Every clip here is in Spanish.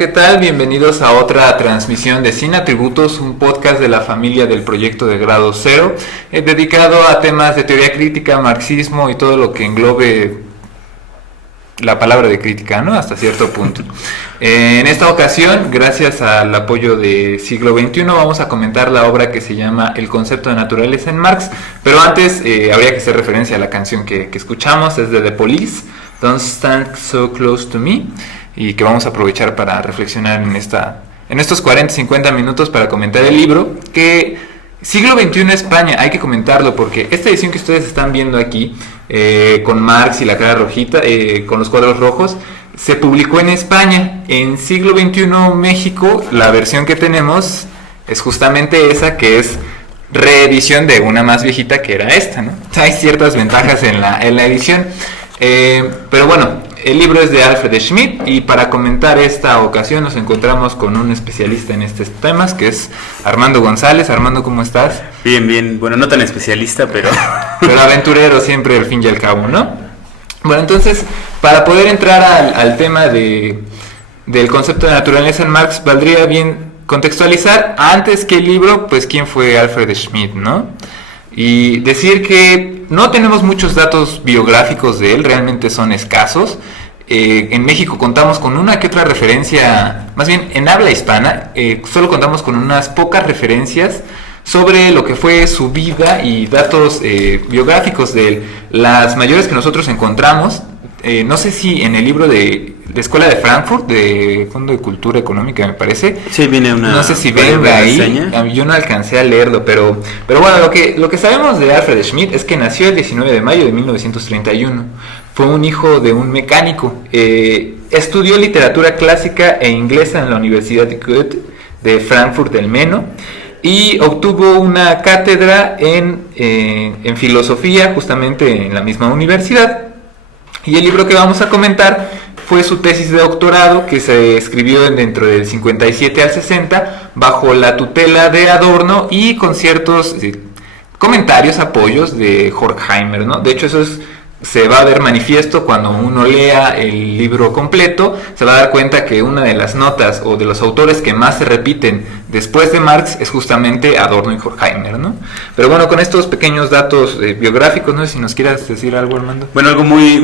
¿qué tal? Bienvenidos a otra transmisión de Sin Atributos, un podcast de la familia del proyecto de grado cero, dedicado a temas de teoría crítica, marxismo y todo lo que englobe la palabra de crítica, ¿no? Hasta cierto punto. En esta ocasión, gracias al apoyo de Siglo XXI, vamos a comentar la obra que se llama El concepto de naturaleza en Marx, pero antes habría que hacer referencia a la canción que escuchamos, es de The Police, Don't Stand So Close to Me, y que vamos a aprovechar para reflexionar en estos 40-50 minutos para comentar el libro, que Siglo XXI España, hay que comentarlo porque esta edición que ustedes están viendo aquí, con Marx y la cara rojita, con los cuadros rojos, se publicó en España. En Siglo XXI México, la versión que tenemos es justamente esa, que es reedición de una más viejita que era esta, ¿no? Hay ciertas ventajas en la edición, pero bueno, el libro es de Alfred Schmidt, y para comentar esta ocasión nos encontramos con un especialista en estos temas, que es Armando González. Armando, ¿cómo estás? Bien, bueno, no tan especialista, pero aventurero siempre, al fin y al cabo, ¿no? Bueno, entonces, para poder entrar al tema del concepto de naturaleza en Marx, valdría bien contextualizar, antes que el libro, pues quién fue Alfred Schmidt, ¿no? Y decir que no tenemos muchos datos biográficos de él, realmente son escasos. En México contamos con una que otra referencia, más bien en habla hispana, solo contamos con unas pocas referencias sobre lo que fue su vida y datos biográficos de él. Las mayores que nosotros encontramos, no sé si en el libro de la Escuela de Frankfurt, de Fondo de Cultura Económica, me parece. Sí, viene una. No sé si venga ahí. Yo no alcancé a leerlo, pero bueno, lo que sabemos de Alfred Schmidt es que nació el 19 de mayo de 1931. Fue un hijo de un mecánico. Estudió literatura clásica e inglesa en la Universidad de Goethe de Frankfurt del Meno y obtuvo una cátedra en filosofía justamente en la misma universidad. Y el libro que vamos a comentar fue su tesis de doctorado, que se escribió dentro del 57 al 60 bajo la tutela de Adorno y con ciertos comentarios, apoyos de Horkheimer, ¿no? De hecho, se va a ver manifiesto cuando uno lea el libro completo. Se va a dar cuenta que una de las notas o de los autores que más se repiten después de Marx es justamente Adorno y Horkheimer, ¿no? Pero bueno, con estos pequeños datos biográficos, no sé si nos quieras decir algo, Armando. Bueno, algo muy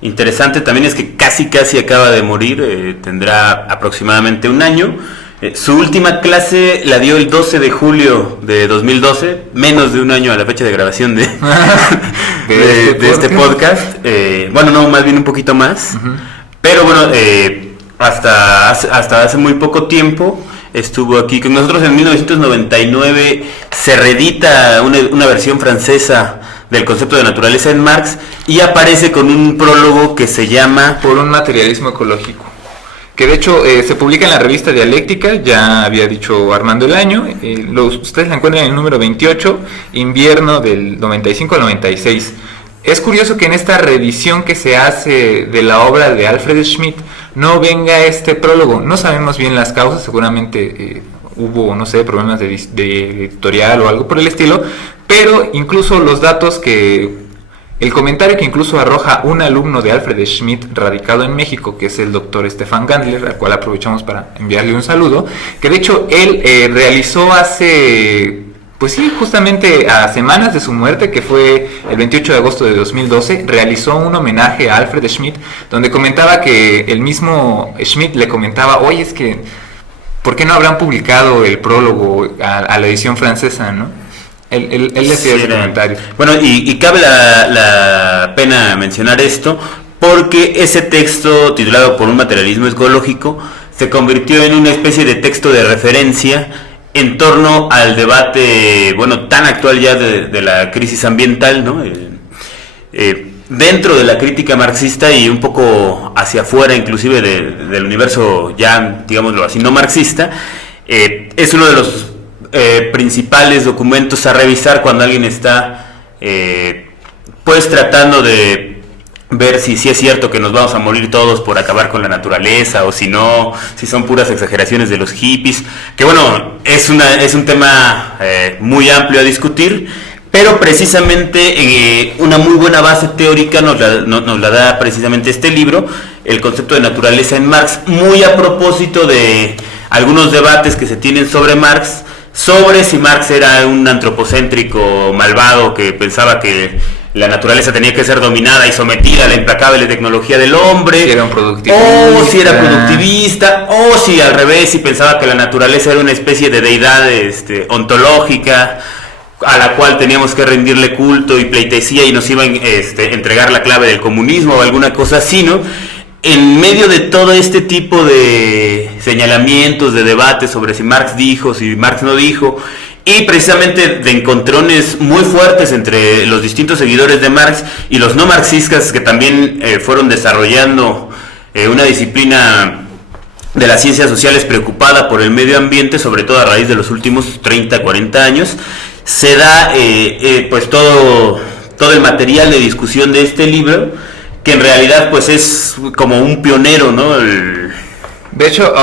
interesante también es que casi acaba de morir, tendrá aproximadamente un año. Su última clase la dio el 12 de julio de 2012, menos de un año a la fecha de grabación de este podcast. Bueno, no, más bien un poquito más. Uh-huh. Pero bueno, hasta hace muy poco tiempo estuvo aquí con nosotros. En 1999 se reedita una versión francesa del concepto de naturaleza en Marx y aparece con un prólogo que se llama Por un materialismo ecológico, que de hecho se publica en la revista Dialéctica. Ya había dicho Armando el año, ustedes la encuentran en el número 28, invierno del 95 al 96. Es curioso que en esta reedición que se hace de la obra de Alfred Schmidt no venga este prólogo. No sabemos bien las causas, seguramente hubo, no sé, problemas de editorial o algo por el estilo, pero incluso los datos el comentario que incluso arroja un alumno de Alfred Schmidt radicado en México, que es el doctor Stefan Gandler, al cual aprovechamos para enviarle un saludo, que de hecho él realizó justamente a semanas de su muerte, que fue el 28 de agosto de 2012, realizó un homenaje a Alfred Schmidt, donde comentaba que el mismo Schmidt le comentaba, oye, es que, ¿por qué no habrán publicado el prólogo a la edición francesa, no? Él decía ese comentario. Bueno, y cabe la pena mencionar esto, porque ese texto, titulado Por un materialismo ecológico, se convirtió en una especie de texto de referencia en torno al debate, tan actual ya de la crisis ambiental, ¿no? Dentro de la crítica marxista y un poco hacia afuera, inclusive del universo ya, digámoslo así, no marxista, es uno de los principales documentos a revisar cuando alguien está tratando de ver si es cierto que nos vamos a morir todos por acabar con la naturaleza, o si no, si son puras exageraciones de los hippies, que bueno, es un tema muy amplio a discutir, pero precisamente una muy buena base teórica nos la da precisamente este libro, el concepto de naturaleza en Marx, muy a propósito de algunos debates que se tienen sobre Marx, sobre si Marx era un antropocéntrico malvado que pensaba que la naturaleza tenía que ser dominada y sometida a la implacable tecnología del hombre, si era un productivista, o si era productivista, o si al revés, si pensaba que la naturaleza era una especie de deidad ontológica a la cual teníamos que rendirle culto y pleitesía y nos iba a entregar la clave del comunismo o alguna cosa así, ¿no? En medio de todo este tipo de señalamientos, de debates sobre si Marx dijo, si Marx no dijo, y precisamente de encontrones muy fuertes entre los distintos seguidores de Marx y los no marxistas que también fueron desarrollando una disciplina de las ciencias sociales preocupada por el medio ambiente, sobre todo a raíz de los últimos 30, 40 años, se da pues todo el material de discusión de este libro, que en realidad pues es como un pionero, ¿no? De hecho,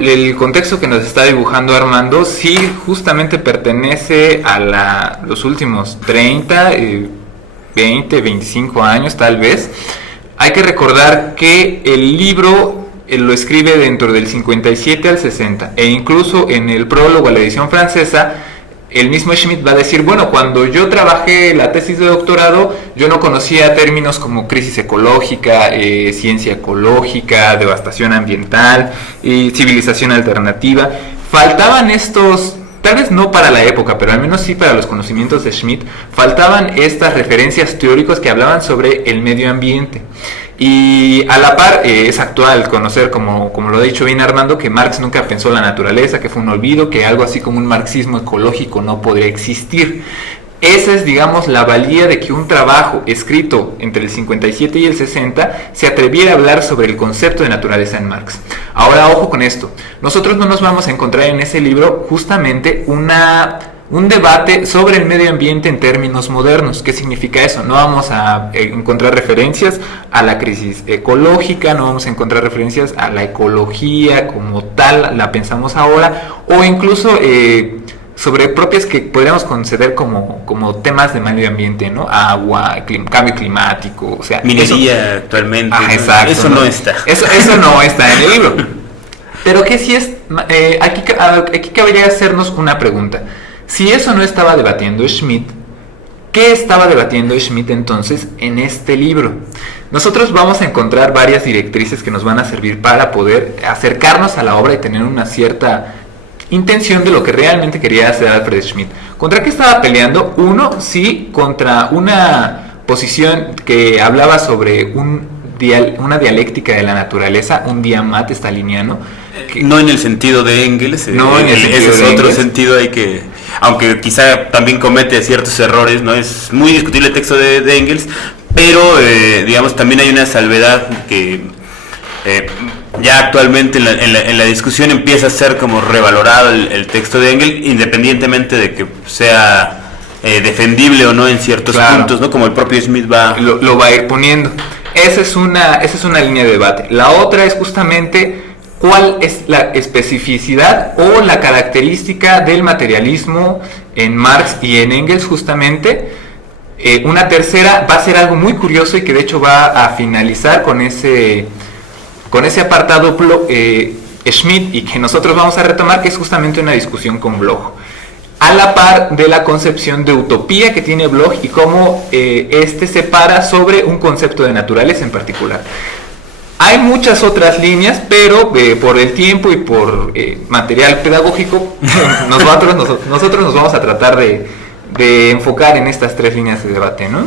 el contexto que nos está dibujando Armando sí justamente pertenece a los últimos 30, 20, 25 años tal vez. Hay que recordar que el libro lo escribe dentro del 57 al 60 e incluso en el prólogo a la edición francesa el mismo Schmitt va a decir, bueno, cuando yo trabajé la tesis de doctorado, yo no conocía términos como crisis ecológica, ciencia ecológica, devastación ambiental, civilización alternativa. Faltaban estos, tal vez no para la época, pero al menos sí para los conocimientos de Schmitt, faltaban estas referencias teóricas que hablaban sobre el medio ambiente. Y a la par es actual conocer, como lo ha dicho bien Armando, que Marx nunca pensó la naturaleza, que fue un olvido, que algo así como un marxismo ecológico no podría existir. Esa es, digamos, la valía de que un trabajo escrito entre el 57 y el 60 se atreviera a hablar sobre el concepto de naturaleza en Marx. Ahora, ojo con esto, nosotros no nos vamos a encontrar en ese libro justamente un debate sobre el medio ambiente en términos modernos. ¿Qué significa eso? No vamos a encontrar referencias a la crisis ecológica, no vamos a encontrar referencias a la ecología como tal, la pensamos ahora, o incluso sobre propias que podríamos considerar como temas de medio ambiente, ¿no? Agua, cambio climático, o sea... Minería eso, actualmente. Exacto. Eso no está. Eso no está en el libro. Pero que sí es... aquí cabría hacernos una pregunta. Si eso no estaba debatiendo Schmitt, ¿qué estaba debatiendo Schmitt entonces en este libro? Nosotros vamos a encontrar varias directrices que nos van a servir para poder acercarnos a la obra y tener una cierta intención de lo que realmente quería hacer Alfred Schmitt. ¿Contra qué estaba peleando? Uno, sí, contra una posición que hablaba sobre una dialéctica de la naturaleza, un diamat staliniano. No en el sentido de Engels, no en el sentido ese es de otro Engels. sentido, hay que, aunque quizá también comete ciertos errores, no es muy discutible el texto de Engels, pero digamos también hay una salvedad que ya actualmente en la discusión empieza a ser como revalorado el texto de Engels, independientemente de que sea defendible o no en ciertos puntos, ¿no? Como el propio Schmitt lo va a ir poniendo. Esa es una línea de debate. La otra es justamente cuál es la especificidad o la característica del materialismo en Marx y en Engels justamente. Una tercera va a ser algo muy curioso y que de hecho va a finalizar con ese apartado Schmitt y que nosotros vamos a retomar, que es justamente una discusión con Bloch, a la par de la concepción de utopía que tiene Bloch y cómo se para sobre un concepto de naturaleza en particular. Hay muchas otras líneas, pero por el tiempo y por material pedagógico, nosotros nos vamos a tratar de enfocar en estas tres líneas de debate, ¿no?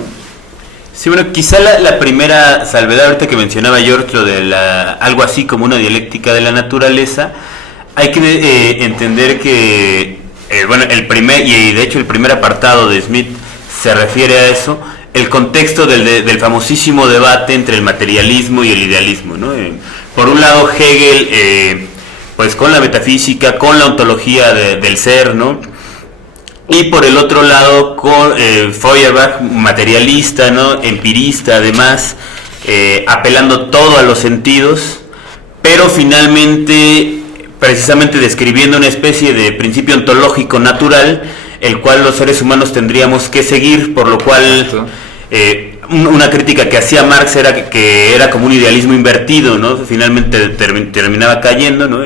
Sí, bueno, quizá la primera salvedad, ahorita que mencionaba George, lo de algo así como una dialéctica de la naturaleza, hay que entender que, bueno, el primer apartado de Schmitt se refiere a eso, el contexto del famosísimo debate entre el materialismo y el idealismo, ¿no? Por un lado Hegel, pues con la metafísica, con la ontología del ser, ¿no? Y por el otro lado con Feuerbach, materialista, ¿no? Empirista además, apelando todo a los sentidos, pero finalmente precisamente describiendo una especie de principio ontológico natural el cual los seres humanos tendríamos que seguir, por lo cual una crítica que hacía Marx era que era como un idealismo invertido, ¿no? Finalmente terminaba cayendo, ¿no?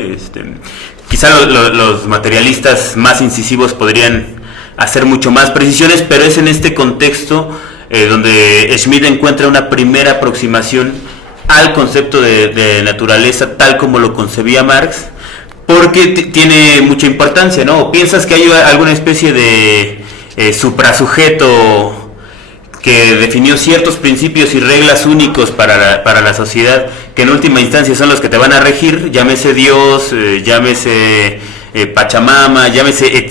Quizá los materialistas más incisivos podrían hacer mucho más precisiones, pero es en este contexto donde Schmitt encuentra una primera aproximación al concepto de naturaleza tal como lo concebía Marx, porque tiene mucha importancia, ¿no? ¿O piensas que hay alguna especie de suprasujeto que definió ciertos principios y reglas únicos para la sociedad, que en última instancia son los que te van a regir? Llámese Dios, llámese Pachamama, llámese...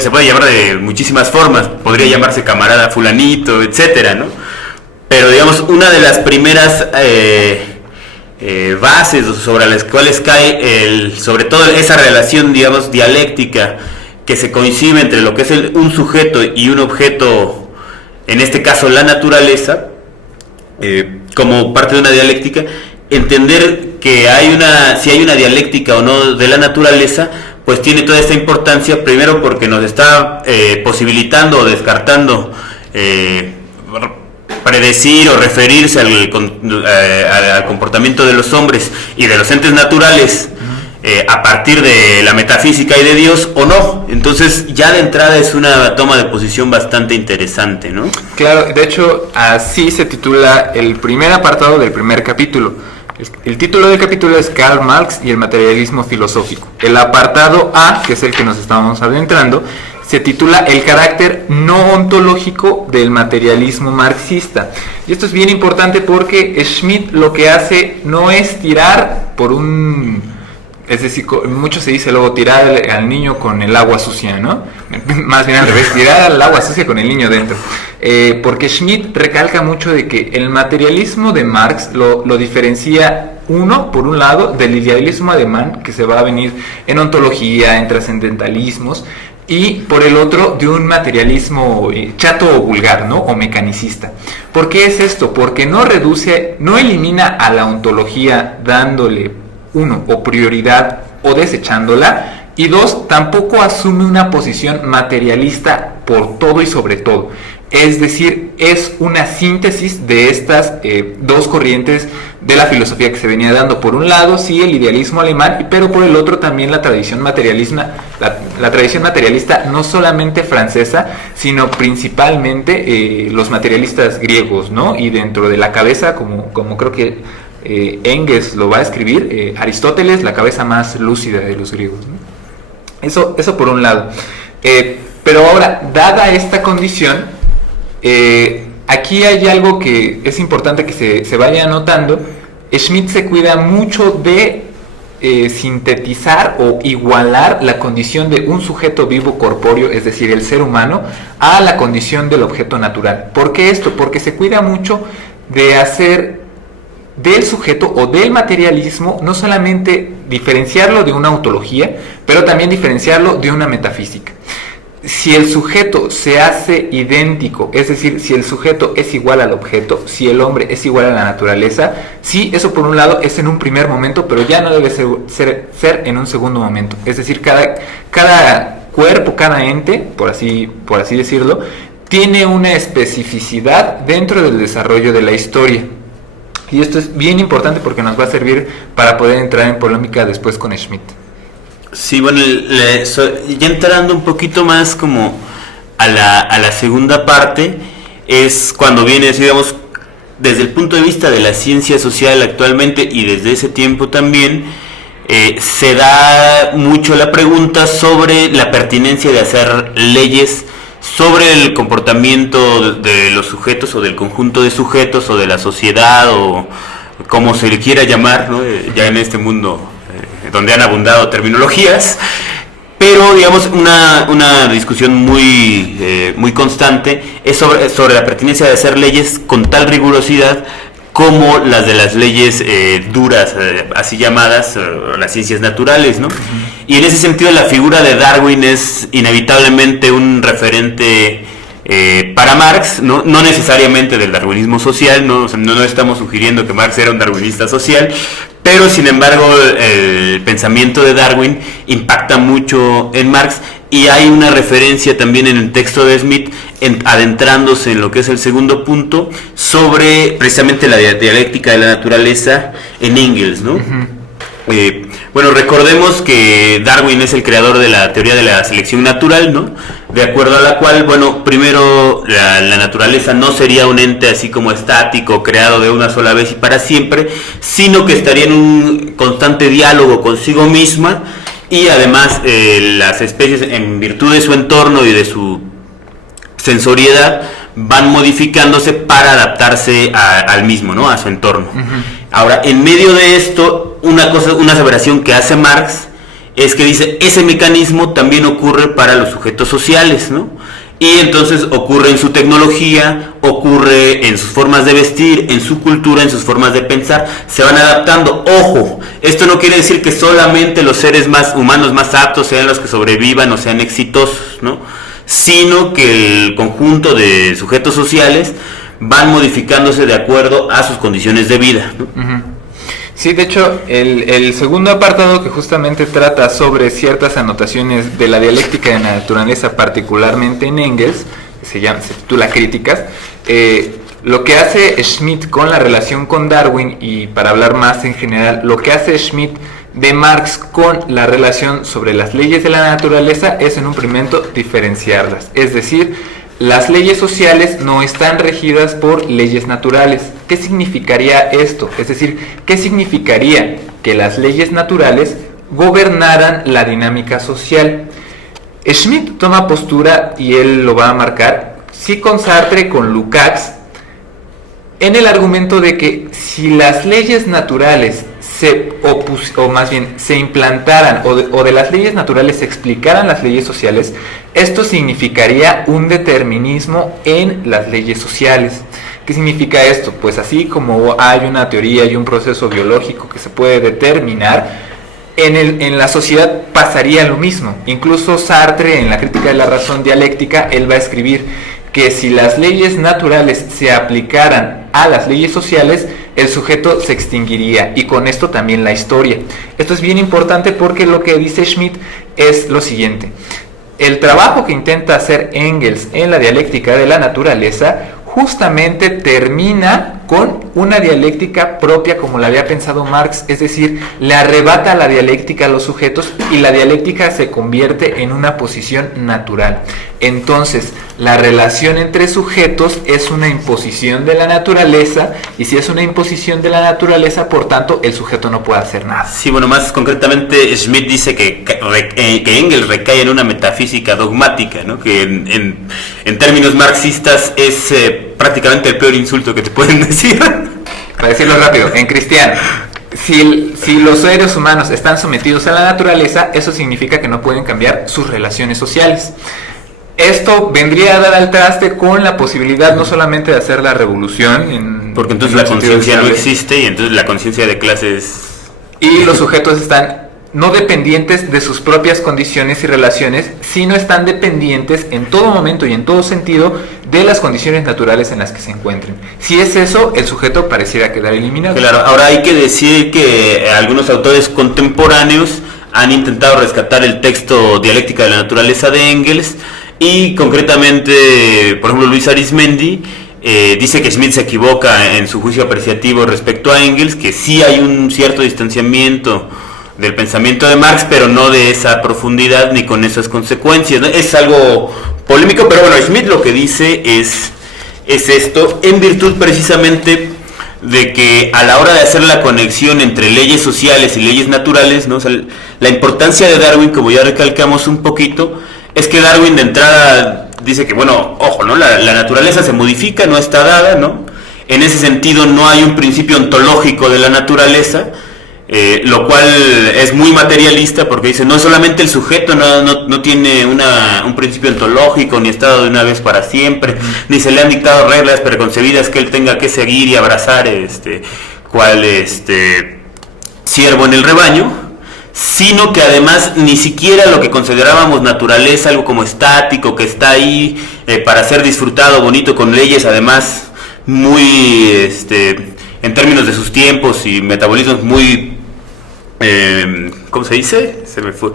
se puede llamar de muchísimas formas, podría llamarse camarada fulanito, etcétera, ¿no? Pero digamos, una de las primeras bases sobre las cuales cae sobre todo esa relación, digamos, dialéctica que se coincide entre lo que es un sujeto y un objeto, en este caso la naturaleza, como parte de una dialéctica, entender que si hay una dialéctica o no de la naturaleza, pues tiene toda esta importancia, primero porque nos está posibilitando o descartando predecir o referirse al comportamiento de los hombres y de los entes naturales a partir de la metafísica y de Dios o no. Entonces ya de entrada es una toma de posición bastante interesante, ¿no? Claro, de hecho así se titula el primer apartado del primer capítulo. El título del capítulo es Karl Marx y el materialismo filosófico. El apartado A, que es el que nos estamos adentrando, se titula El carácter no ontológico del materialismo marxista. Y esto es bien importante porque Schmitt lo que hace no es tirar por un... Es decir, mucho se dice luego tirar al niño con el agua sucia, ¿no? Más bien al revés, tirar al agua sucia con el niño dentro. Porque Schmitt recalca mucho de que el materialismo de Marx lo diferencia, por un lado, del idealismo alemán, que se va a venir en ontología, en trascendentalismos, y por el otro, de un materialismo chato o vulgar, ¿no? O mecanicista. ¿Por qué es esto? Porque no elimina a la ontología dándole o prioridad o desechándola, y dos, tampoco asume una posición materialista por todo y sobre todo. Es decir, es una síntesis de estas dos corrientes de la filosofía que se venía dando. Por un lado, sí, el idealismo alemán, pero por el otro también la tradición materialista, la tradición materialista no solamente francesa, sino principalmente los materialistas griegos, ¿no? Y dentro de la cabeza, como creo que Engels lo va a escribir, Aristóteles, la cabeza más lúcida de los griegos, ¿no? Eso por un lado. Pero ahora, dada esta condición, aquí hay algo que es importante que se vaya anotando. Schmitt se cuida mucho de sintetizar o igualar la condición de un sujeto vivo corpóreo, es decir, el ser humano, a la condición del objeto natural. ¿Por qué esto? Porque se cuida mucho de hacer del sujeto o del materialismo no solamente diferenciarlo de una ontología, pero también diferenciarlo de una metafísica. Si el sujeto se hace idéntico, es decir, si el sujeto es igual al objeto, si el hombre es igual a la naturaleza, sí, eso por un lado es en un primer momento, pero ya no debe ser en un segundo momento. Es decir, cada cuerpo, cada ente, por así decirlo, tiene una especificidad dentro del desarrollo de la historia. Y esto es bien importante porque nos va a servir para poder entrar en polémica después con Schmitt. Sí, bueno, ya entrando un poquito más como a la segunda parte, es cuando viene, digamos, desde el punto de vista de la ciencia social actualmente y desde ese tiempo también, se da mucho la pregunta sobre la pertinencia de hacer leyes sobre el comportamiento de los sujetos o del conjunto de sujetos o de la sociedad o como se le quiera llamar, ¿no? Ya en este mundo donde han abundado terminologías, pero digamos una discusión muy constante es sobre la pertinencia de hacer leyes con tal rigurosidad como las de las leyes duras, así llamadas, las ciencias naturales, ¿no? Y en ese sentido la figura de Darwin es inevitablemente un referente para Marx, no necesariamente del darwinismo social, no estamos sugiriendo que Marx era un darwinista social, pero sin embargo el pensamiento de Darwin impacta mucho en Marx y hay una referencia también en el texto de Smith, adentrándose en lo que es el segundo punto, sobre precisamente la dialéctica de la naturaleza en Engels, ¿no? Bueno, recordemos que Darwin es el creador de la teoría de la selección natural, ¿no? De acuerdo a la cual, bueno, primero la naturaleza no sería un ente así como estático, creado de una sola vez y para siempre, sino que estaría en un constante diálogo consigo misma, y además las especies, en virtud de su entorno y de su sensoriedad, van modificándose para adaptarse al mismo, ¿no? A su entorno. Ahora, en medio de esto, una aseveración que hace Marx es que dice, ese mecanismo también ocurre para los sujetos sociales, ¿no? Y entonces ocurre en su tecnología, ocurre en sus formas de vestir, en su cultura, en sus formas de pensar, se van adaptando. Ojo, esto no quiere decir que solamente los seres más humanos más aptos sean los que sobrevivan o sean exitosos, ¿no? Sino que el conjunto de sujetos sociales van modificándose de acuerdo a sus condiciones de vida, ¿no? Sí, de hecho, el segundo apartado, que justamente trata sobre ciertas anotaciones de la dialéctica de la naturaleza, particularmente en Engels, se titula Críticas, lo que hace Schmitt con la relación con Darwin, y para hablar más en general, lo que hace Schmitt de Marx con la relación sobre las leyes de la naturaleza es en un primer momento diferenciarlas, es decir, las leyes sociales no están regidas por leyes naturales. ¿Qué significaría esto? Es decir, ¿qué significaría que las leyes naturales gobernaran la dinámica social? Schmitt toma postura, y él lo va a marcar, sí, con Sartre, con Lukács, en el argumento de que si las leyes naturales se implantaran, o de las leyes naturales se explicaran las leyes sociales, esto significaría un determinismo en las leyes sociales. ¿Qué significa esto? Pues así como hay una teoría y un proceso biológico que se puede determinar, en la sociedad pasaría lo mismo. Incluso Sartre, en la Crítica de la razón dialéctica, él va a escribir que si las leyes naturales se aplicaran a las leyes sociales, el sujeto se extinguiría, y con esto también la historia. Esto es bien importante porque lo que dice Schmitt es lo siguiente: el trabajo que intenta hacer Engels en la dialéctica de la naturaleza justamente termina con una dialéctica propia como la había pensado Marx, es decir, le arrebata la dialéctica a los sujetos y la dialéctica se convierte en una posición natural. Entonces, la relación entre sujetos es una imposición de la naturaleza, y si es una imposición de la naturaleza, por tanto, el sujeto no puede hacer nada. Sí, bueno, más concretamente, Schmitt dice que Engels recae en una metafísica dogmática, ¿no? Que en términos marxistas es prácticamente el peor insulto que te pueden decir. Para decirlo rápido, en cristiano, si los seres humanos están sometidos a la naturaleza, eso significa que no pueden cambiar sus relaciones sociales. Esto vendría a dar al traste con la posibilidad no solamente de hacer la revolución, porque entonces la conciencia no existe, y entonces la conciencia de clases, y los sujetos están no dependientes de sus propias condiciones y relaciones, sino están dependientes en todo momento y en todo sentido de las condiciones naturales en las que se encuentren. Si es eso, el sujeto pareciera quedar eliminado. Claro, ahora hay que decir que algunos autores contemporáneos han intentado rescatar el texto Dialéctica de la naturaleza de Engels, y concretamente, por ejemplo, Luis Arizmendi dice que Schmitt se equivoca en su juicio apreciativo respecto a Engels, que sí hay un cierto distanciamiento del pensamiento de Marx, pero no de esa profundidad ni con esas consecuencias, ¿no? Es algo polémico, pero bueno, Schmitt lo que dice es esto, en virtud precisamente de que a la hora de hacer la conexión entre leyes sociales y leyes naturales, ¿no? O sea, la importancia de Darwin, como ya recalcamos un poquito, es que Darwin de entrada dice que, bueno, ojo, ¿no? La naturaleza se modifica, no está dada, ¿no? En ese sentido no hay un principio ontológico de la naturaleza, lo cual es muy materialista, porque dice, no solamente el sujeto no tiene un principio ontológico, ni está dado de una vez para siempre, ni se le han dictado reglas preconcebidas que él tenga que seguir y abrazar cual siervo en el rebaño, sino que además ni siquiera lo que considerábamos naturaleza, algo como estático, que está ahí para ser disfrutado, bonito, con leyes además muy, en términos de sus tiempos y metabolismos muy, ¿cómo se dice? Se me fue.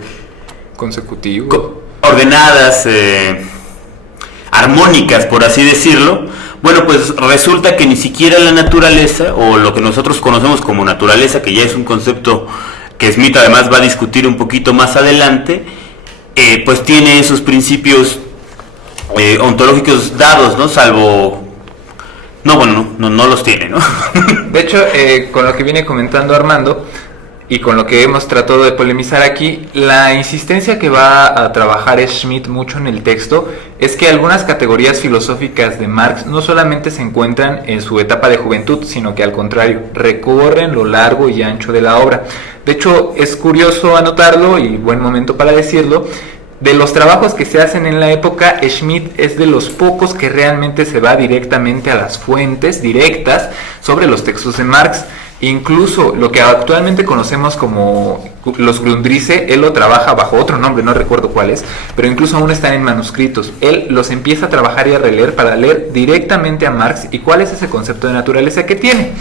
Consecutivo. ordenadas, armónicas, por así decirlo. Bueno, pues resulta que ni siquiera la naturaleza, o lo que nosotros conocemos como naturaleza, que ya es un concepto que Smith además va a discutir un poquito más adelante, pues tiene esos principios ontológicos dados, ¿no? Salvo... No, bueno, no los tiene, ¿no? De hecho, con lo que viene comentando Armando, y con lo que hemos tratado de polemizar aquí, la insistencia que va a trabajar Schmitt mucho en el texto es que algunas categorías filosóficas de Marx no solamente se encuentran en su etapa de juventud, sino que al contrario, recorren lo largo y ancho de la obra. De hecho, es curioso anotarlo, y buen momento para decirlo, de los trabajos que se hacen en la época, Schmitt es de los pocos que realmente se va directamente a las fuentes directas sobre los textos de Marx. Incluso lo que actualmente conocemos como los Grundrisse, él lo trabaja bajo otro nombre, no recuerdo cuál es, pero incluso aún están en manuscritos. Él los empieza a trabajar y a releer para leer directamente a Marx y cuál es ese concepto de naturaleza que tiene.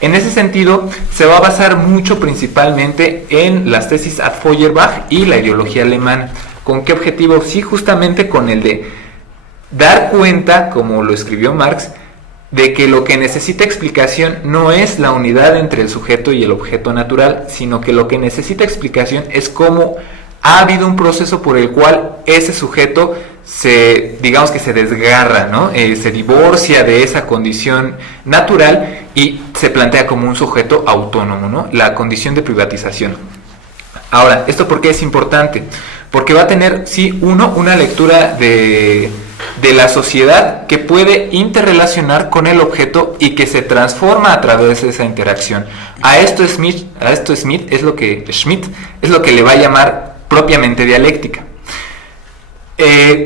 En ese sentido, se va a basar mucho principalmente en las tesis ad Feuerbach y la ideología alemana. ¿Con qué objetivo? Sí, justamente con el de dar cuenta, como lo escribió Marx, de que lo que necesita explicación no es la unidad entre el sujeto y el objeto natural, sino que lo que necesita explicación es cómo ha habido un proceso por el cual ese sujeto digamos que se desgarra, ¿no? Se divorcia de esa condición natural y se plantea como un sujeto autónomo, ¿no? La condición de privatización. Ahora, ¿esto por qué es importante? Porque va a tener, sí, una lectura de la sociedad que puede interrelacionar con el objeto y que se transforma a través de esa interacción. A esto Schmitt es lo que le va a llamar propiamente dialéctica.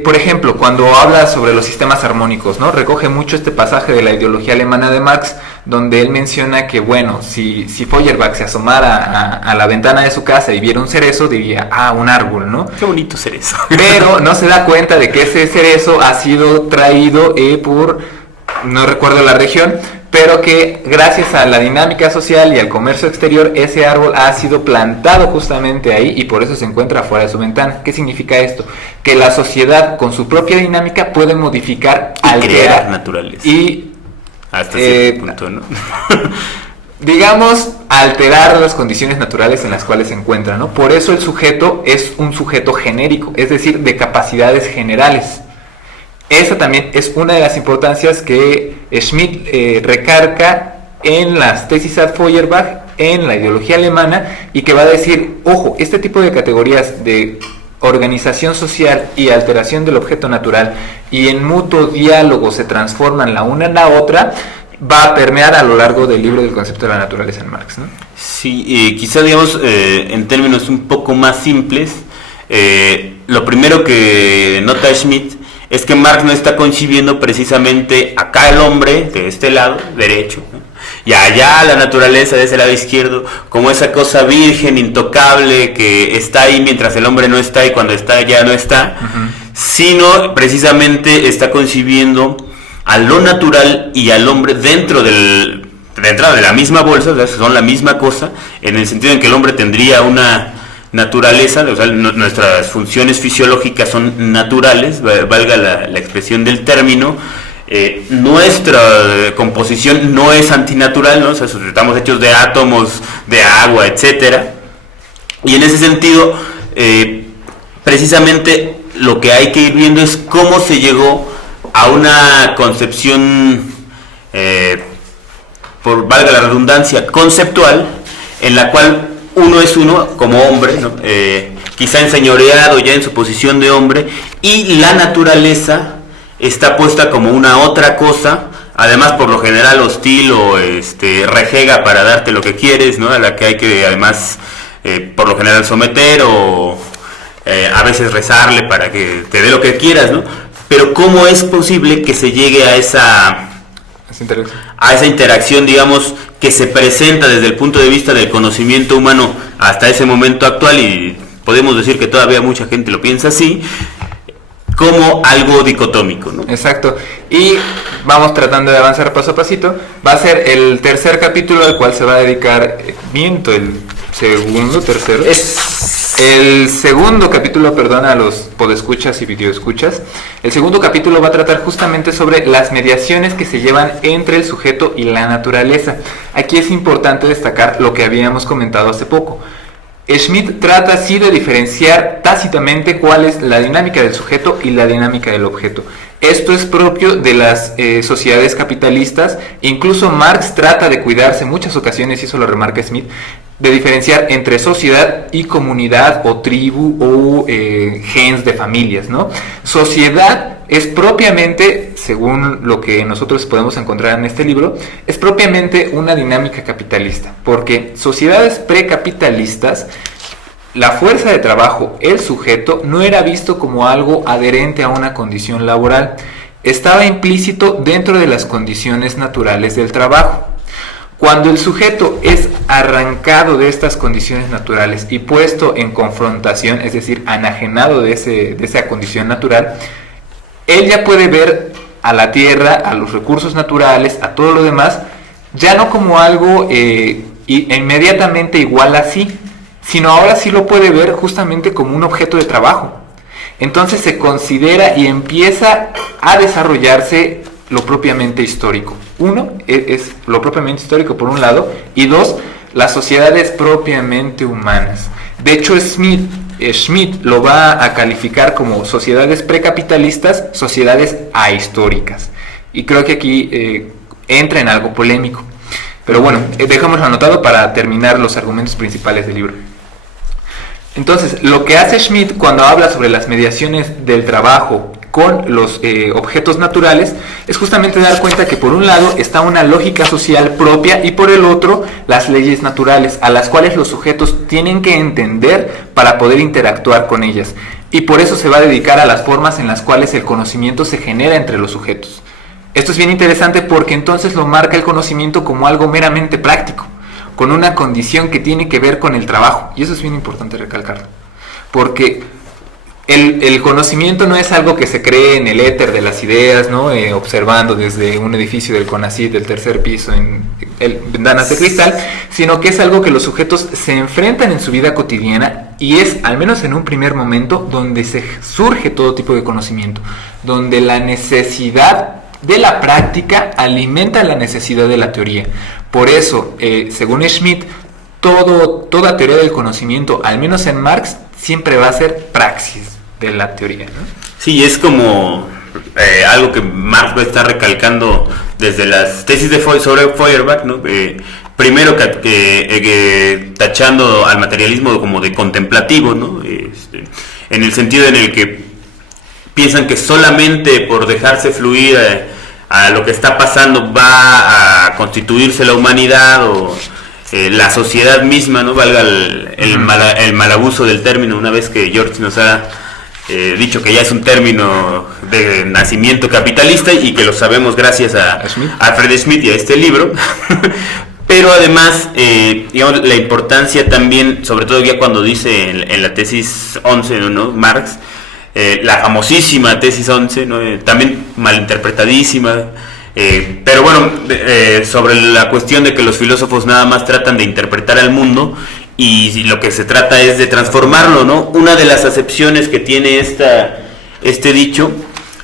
Por ejemplo, cuando habla sobre los sistemas armónicos, ¿no? Recoge mucho este pasaje de la ideología alemana de Marx, donde él menciona que, bueno, si Feuerbach se asomara a la ventana de su casa y viera un cerezo, diría, un árbol, ¿no? Qué bonito cerezo. Pero no se da cuenta de que ese cerezo ha sido traído por, no recuerdo la región, pero que gracias a la dinámica social y al comercio exterior, ese árbol ha sido plantado justamente ahí y por eso se encuentra fuera de su ventana. ¿Qué significa esto? Que la sociedad con su propia dinámica puede modificar, crear naturaleza. Y hasta cierto punto, ¿no? digamos, alterar las condiciones naturales en las cuales se encuentra, ¿no? Por eso el sujeto es un sujeto genérico, es decir, de capacidades generales. Esa también es una de las importancias que Schmitt recarga en las tesis ad Feuerbach, en la ideología alemana, y que va a decir, ojo, este tipo de categorías de organización social y alteración del objeto natural y en mutuo diálogo se transforman la una en la otra, va a permear a lo largo del libro del concepto de la naturaleza en Marx, ¿no? Sí, quizá digamos en términos un poco más simples, lo primero que nota Schmitt es que Marx no está concibiendo precisamente acá el hombre de este lado derecho, ¿no? Y allá la naturaleza de ese lado izquierdo como esa cosa virgen, intocable, que está ahí mientras el hombre no está y cuando está ya no está, sino precisamente está concibiendo a lo natural y al hombre dentro de la misma bolsa, o sea, son la misma cosa, en el sentido en que el hombre tendría una naturaleza, o sea, nuestras funciones fisiológicas son naturales, valga la expresión del término. Nuestra composición no es antinatural, ¿no? O sea, estamos hechos de átomos, de agua, etcétera. Y en ese sentido, precisamente lo que hay que ir viendo es cómo se llegó a una concepción, por valga la redundancia, conceptual, en la cual uno es uno como hombre, ¿no? Quizá enseñoreado ya en su posición de hombre, y la naturaleza está puesta como una otra cosa, además por lo general hostil o rejega para darte lo que quieres, ¿no? A la que hay que además por lo general someter o a veces rezarle para que te dé lo que quieras, ¿no? Pero ¿cómo es posible que se llegue a esa interacción, digamos, que se presenta desde el punto de vista del conocimiento humano hasta ese momento actual, y podemos decir que todavía mucha gente lo piensa así, como algo dicotómico, ¿no? Exacto. Y vamos tratando de avanzar paso a pasito. Va a ser el tercer capítulo al cual se va a dedicar, el segundo, tercero. Es El segundo capítulo, perdona a los podescuchas y videoescuchas, el segundo capítulo va a tratar justamente sobre las mediaciones que se llevan entre el sujeto y la naturaleza. Aquí es importante destacar lo que habíamos comentado hace poco. Schmitt trata así de diferenciar tácitamente cuál es la dinámica del sujeto y la dinámica del objeto. Esto es propio de las sociedades capitalistas. Incluso Marx trata de cuidarse en muchas ocasiones, y eso lo remarca Schmitt, de diferenciar entre sociedad y comunidad o tribu o gens de familias, ¿no? Sociedad es propiamente, según lo que nosotros podemos encontrar en este libro, es propiamente una dinámica capitalista, porque sociedades precapitalistas, la fuerza de trabajo, el sujeto, no era visto como algo adherente a una condición laboral, estaba implícito dentro de las condiciones naturales del trabajo. Cuando el sujeto es arrancado de estas condiciones naturales y puesto en confrontación, es decir, enajenado de esa condición natural, él ya puede ver a la tierra, a los recursos naturales, a todo lo demás, ya no como algo inmediatamente igual a sí, sino ahora sí lo puede ver justamente como un objeto de trabajo. Entonces se considera y empieza a desarrollarse lo propiamente histórico. Uno, es lo propiamente histórico por un lado, y dos, las sociedades propiamente humanas. De hecho, Schmitt lo va a calificar como sociedades precapitalistas, sociedades ahistóricas. Y creo que aquí entra en algo polémico. Pero bueno, dejémoslo anotado para terminar los argumentos principales del libro. Entonces, lo que hace Schmitt cuando habla sobre las mediaciones del trabajo con los objetos naturales es justamente dar cuenta que por un lado está una lógica social propia y por el otro las leyes naturales a las cuales los sujetos tienen que entender para poder interactuar con ellas, y por eso se va a dedicar a las formas en las cuales el conocimiento se genera entre los sujetos. Esto es bien interesante porque entonces lo marca el conocimiento como algo meramente práctico, con una condición que tiene que ver con el trabajo, y eso es bien importante recalcarlo, porque el conocimiento no es algo que se cree en el éter de las ideas, ¿no? Observando desde un edificio del CONACYT del tercer piso en ventanas de cristal, sino que es algo que los sujetos se enfrentan en su vida cotidiana, y es, al menos en un primer momento, donde se surge todo tipo de conocimiento, donde la necesidad de la práctica alimenta la necesidad de la teoría. Por eso, según Schmitt, toda teoría del conocimiento, al menos en Marx, siempre va a ser praxis de la teoría, ¿no? Sí, es como algo que Marx va a estar recalcando desde las tesis de sobre Feuerbach, ¿no? Primero que tachando al materialismo como de contemplativo, ¿no? En el sentido en el que piensan que solamente por dejarse fluir a lo que está pasando va a constituirse la humanidad o la sociedad misma, ¿no? Valga el mal abuso del término, una vez que George nos ha dicho que ya es un término de nacimiento capitalista y que lo sabemos gracias a Alfred Schmitt y a este libro. Pero además, digamos, la importancia también, sobre todo ya cuando dice en la tesis 11, ¿no? Marx, la famosísima tesis 11, ¿no? También malinterpretadísima, pero bueno, sobre la cuestión de que los filósofos nada más tratan de interpretar al mundo y lo que se trata es de transformarlo, ¿no? Una de las acepciones que tiene este dicho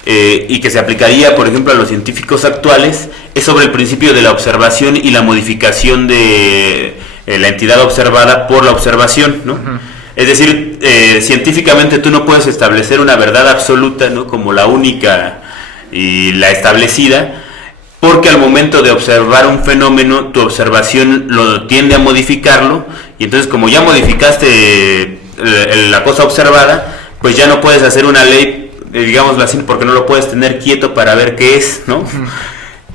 y que se aplicaría, por ejemplo, a los científicos actuales es sobre el principio de la observación y la modificación de la entidad observada por la observación, ¿no? Uh-huh. Es decir, científicamente tú no puedes establecer una verdad absoluta, ¿no? Como la única y la establecida, porque al momento de observar un fenómeno, tu observación lo tiende a modificarlo, y entonces como ya modificaste la cosa observada, pues ya no puedes hacer una ley, digámoslo así, porque no lo puedes tener quieto para ver qué es, ¿no?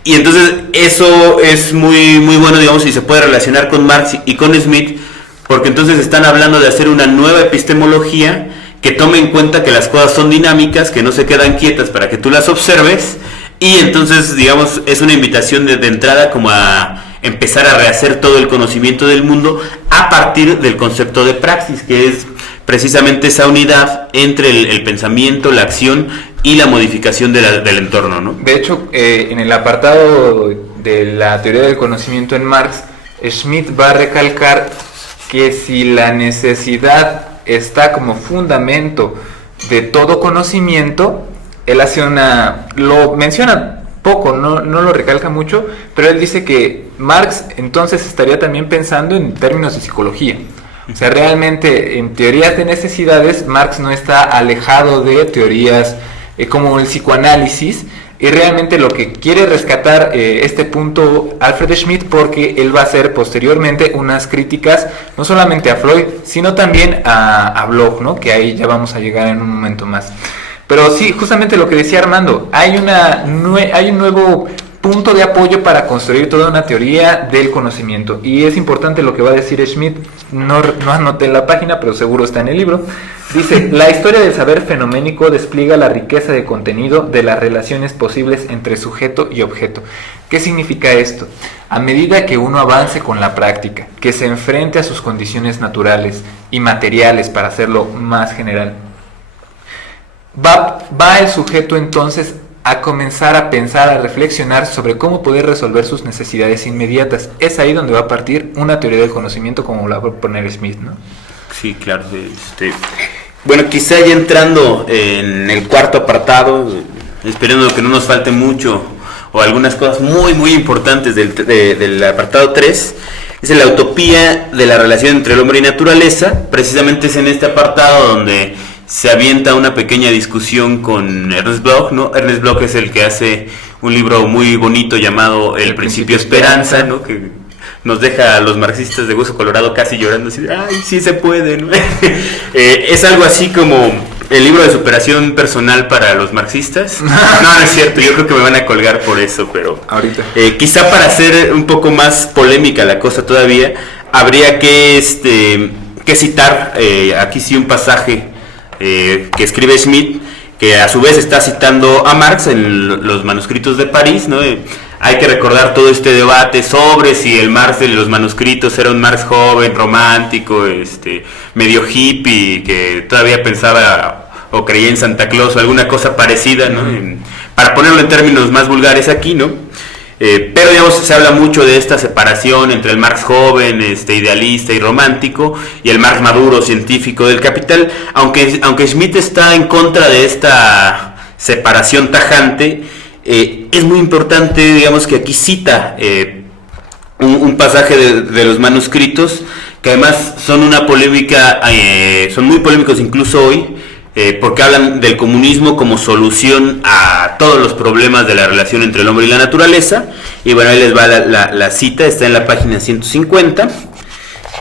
Y entonces eso es muy, muy bueno, digamos, y se puede relacionar con Marx y con Schmitt, porque entonces están hablando de hacer una nueva epistemología que tome en cuenta que las cosas son dinámicas, que no se quedan quietas para que tú las observes, y entonces, digamos, es una invitación de entrada como a empezar a rehacer todo el conocimiento del mundo a partir del concepto de praxis, que es precisamente esa unidad entre el pensamiento, la acción y la modificación del entorno, ¿no? De hecho, en el apartado de la teoría del conocimiento en Marx, Schmitt va a recalcar que si la necesidad está como fundamento de todo conocimiento, él hace lo menciona poco, no lo recalca mucho, pero él dice que Marx entonces estaría también pensando en términos de psicología. O sea, realmente en teorías de necesidades, Marx no está alejado de teorías como el psicoanálisis, y realmente lo que quiere rescatar este punto Alfred Schmitt, porque él va a hacer posteriormente unas críticas no solamente a Freud, sino también a Bloch, ¿no? Que ahí ya vamos a llegar en un momento más. Pero sí, justamente lo que decía Armando, hay un nuevo punto de apoyo para construir toda una teoría del conocimiento, y es importante lo que va a decir Schmitt. No anoté en la página, pero seguro está en el libro. Dice: la historia del saber fenoménico despliega la riqueza de contenido de las relaciones posibles entre sujeto y objeto. ¿Qué significa esto? A medida que uno avance con la práctica, que se enfrente a sus condiciones naturales y materiales, para hacerlo más general, va el sujeto entonces a comenzar a pensar, a reflexionar sobre cómo poder resolver sus necesidades inmediatas. Es ahí donde va a partir una teoría del conocimiento, como la va a poner Smith, ¿no? Sí, claro. Bueno, quizá ya entrando en el cuarto apartado, esperando que no nos falte mucho, o algunas cosas muy, muy importantes del apartado 3, es la utopía de la relación entre el hombre y naturaleza. Precisamente es en este apartado donde se avienta una pequeña discusión con Ernest Bloch, ¿no? Ernest Bloch es el que hace un libro muy bonito llamado El Principio Esperanza, ¿no? Que nos deja a los marxistas de hueso colorado casi llorando, así de, ¡ay, sí se puede!, ¿no? Es algo así como el libro de superación personal para los marxistas. No es cierto, yo creo que me van a colgar por eso, pero ahorita. Quizá para hacer un poco más polémica la cosa todavía, habría que citar aquí sí un pasaje que escribe Schmitt, que a su vez está citando a Marx en los manuscritos de París, ¿no? Hay que recordar todo este debate sobre si el Marx de los manuscritos era un Marx joven, romántico, medio hippie, que todavía pensaba o creía en Santa Claus o alguna cosa parecida, ¿no? Para ponerlo en términos más vulgares aquí, ¿no? Pero digamos, se habla mucho de esta separación entre el Marx joven, idealista y romántico, y el Marx maduro, científico del Capital, aunque Schmitt está en contra de esta separación tajante. Es muy importante, digamos, que aquí cita un pasaje de los manuscritos, que además son una polémica, son muy polémicos incluso hoy, porque hablan del comunismo como solución a todos los problemas de la relación entre el hombre y la naturaleza. Y bueno, ahí les va la cita, está en la página 150,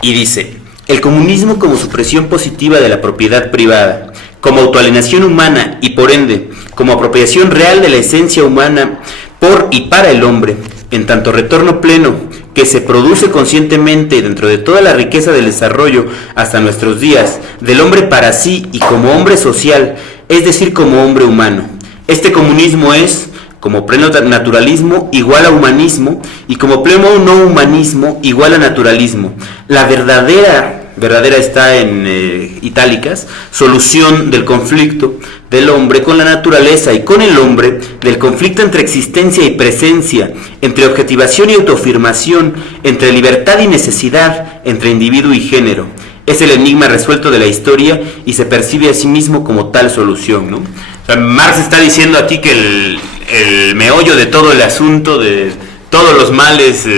y dice: el comunismo como supresión positiva de la propiedad privada, como autoalienación humana y por ende como apropiación real de la esencia humana por y para el hombre, en tanto retorno pleno que se produce conscientemente dentro de toda la riqueza del desarrollo hasta nuestros días, del hombre para sí y como hombre social, es decir, como hombre humano. Este comunismo es, como pleno naturalismo, igual a humanismo, y como pleno no humanismo, igual a naturalismo. La verdadera está en itálicas, solución del conflicto del hombre con la naturaleza y con el hombre, del conflicto entre existencia y presencia, entre objetivación y autoafirmación, entre libertad y necesidad, entre individuo y género. Es el enigma resuelto de la historia y se percibe a sí mismo como tal solución, ¿no? O sea, Marx está diciendo aquí que el meollo de todo el asunto, de todos los males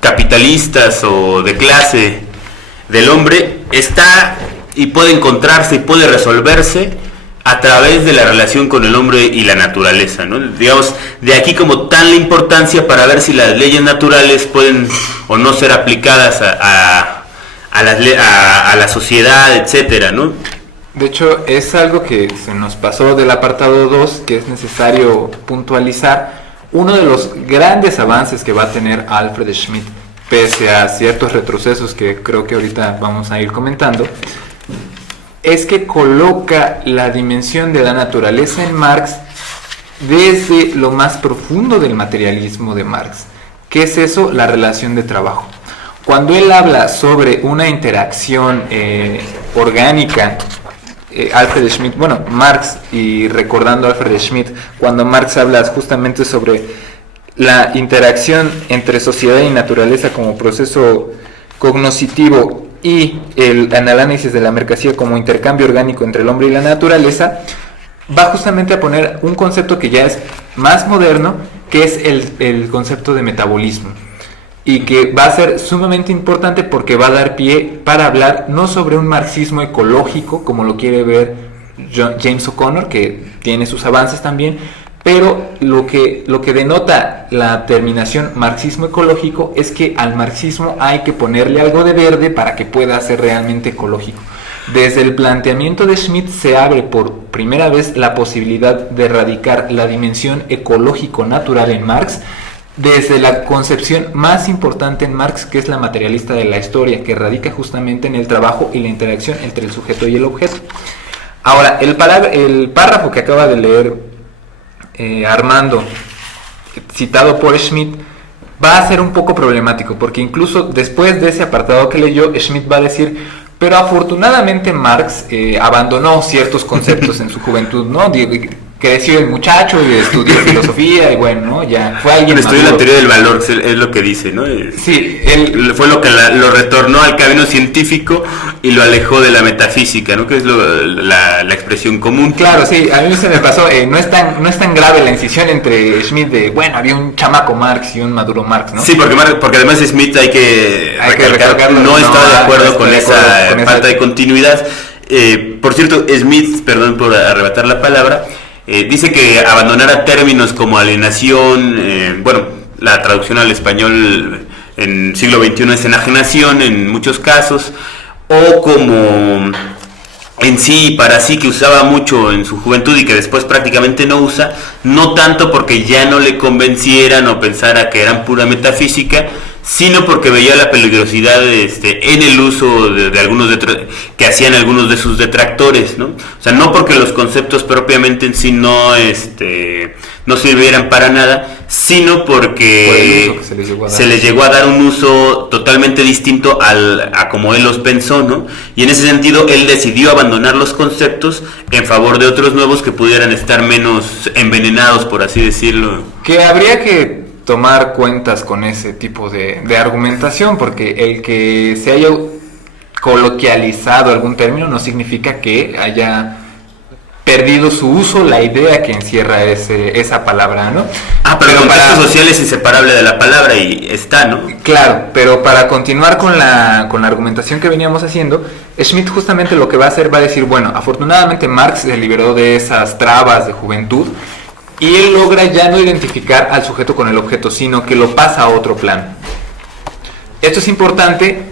capitalistas o de clase del hombre, está y puede encontrarse y puede resolverse a través de la relación con el hombre y la naturaleza, ¿no? Digamos, de aquí como tal la importancia para ver si las leyes naturales pueden o no ser aplicadas a la sociedad, etcétera, ¿no? De hecho, es algo que se nos pasó del apartado 2, que es necesario puntualizar. Uno de los grandes avances que va a tener Alfred Schmitt, pese a ciertos retrocesos que creo que ahorita vamos a ir comentando, es que coloca la dimensión de la naturaleza en Marx desde lo más profundo del materialismo de Marx. ¿Qué es eso? La relación de trabajo. Cuando él habla sobre una interacción orgánica, Alfred Schmitt, Marx, y recordando a Alfred Schmitt, cuando Marx habla justamente sobre la interacción entre sociedad y naturaleza como proceso cognoscitivo y el análisis de la mercancía como intercambio orgánico entre el hombre y la naturaleza, va justamente a poner un concepto que ya es más moderno, que es el concepto de metabolismo, y que va a ser sumamente importante porque va a dar pie para hablar no sobre un marxismo ecológico, como lo quiere ver James O'Connor, que tiene sus avances también, pero lo que denota la terminación marxismo ecológico es que al marxismo hay que ponerle algo de verde para que pueda ser realmente ecológico. Desde el planteamiento de Schmitt se abre por primera vez la posibilidad de erradicar la dimensión ecológico-natural en Marx, desde la concepción más importante en Marx, que es la materialista de la historia, que radica justamente en el trabajo y la interacción entre el sujeto y el objeto. Ahora, el párrafo que acaba de leer Armando, citado por Schmitt, va a ser un poco problemático, porque incluso después de ese apartado que leyó, Schmitt va a decir: pero afortunadamente Marx abandonó ciertos conceptos en su juventud, ¿no? Creció el muchacho y estudió filosofía y bueno, ¿no? Ya fue alguien estudió la teoría del valor, es lo que dice, ¿no? Sí, él fue lo que lo retornó al camino científico y lo alejó de la metafísica, ¿no? Que es la expresión común. Claro, sí, a mí se me pasó, no es tan grave la incisión entre Schmitt de, bueno, había un chamaco Marx y un maduro Marx, ¿no? Sí, porque además Schmitt hay que recalcarlo, no está de acuerdo con esa falta de continuidad. Por cierto, Schmitt, perdón por arrebatar la palabra, dice que abandonara términos como alienación, la traducción al español en siglo XXI es enajenación en muchos casos, o como en sí y para sí, que usaba mucho en su juventud y que después prácticamente no usa, no tanto porque ya no le convencieran o pensara que eran pura metafísica, sino porque veía la peligrosidad en el uso de algunos que hacían algunos de sus detractores, ¿no? O sea, no porque los conceptos propiamente en sí no sirvieran para nada, sino porque se les llegó a dar un uso totalmente distinto a como él los pensó, ¿no? Y en ese sentido él decidió abandonar los conceptos en favor de otros nuevos que pudieran estar menos envenenados, por así decirlo. Que habría que tomar cuentas con ese tipo de argumentación, porque el que se haya coloquializado algún término no significa que haya perdido su uso la idea que encierra esa palabra, ¿no? Pero el contexto social es inseparable de la palabra y está, ¿no? Claro, pero para continuar con la argumentación que veníamos haciendo, Schmitt justamente lo que va a hacer, va a decir, bueno, afortunadamente Marx se liberó de esas trabas de juventud, y él logra ya no identificar al sujeto con el objeto, sino que lo pasa a otro plano. Esto es importante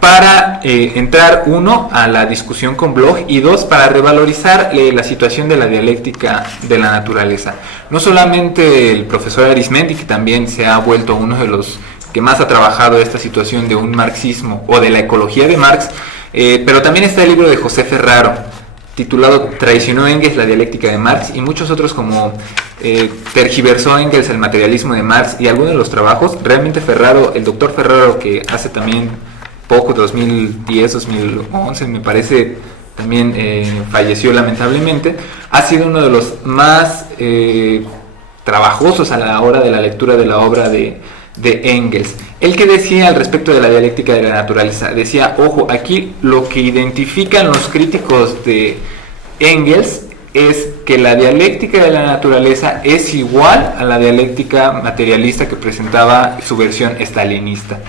para entrar, uno, a la discusión con Bloch, y dos, para revalorizar la situación de la dialéctica de la naturaleza. No solamente el profesor Arismendi, que también se ha vuelto uno de los que más ha trabajado esta situación de un marxismo o de la ecología de Marx, pero también está el libro de José Ferraro, titulado Traicionó Engels la dialéctica de Marx, y muchos otros como Tergiversó Engels el materialismo de Marx, y algunos de los trabajos. Realmente Ferraro, el doctor Ferraro, que hace también poco, 2010, 2011 me parece, también falleció lamentablemente, ha sido uno de los más trabajosos a la hora de la lectura de la obra de Engels. Él, que decía al respecto de la dialéctica de la naturaleza, decía, ojo, aquí lo que identifican los críticos de Engels es que la dialéctica de la naturaleza es igual a la dialéctica materialista que presentaba su versión stalinista.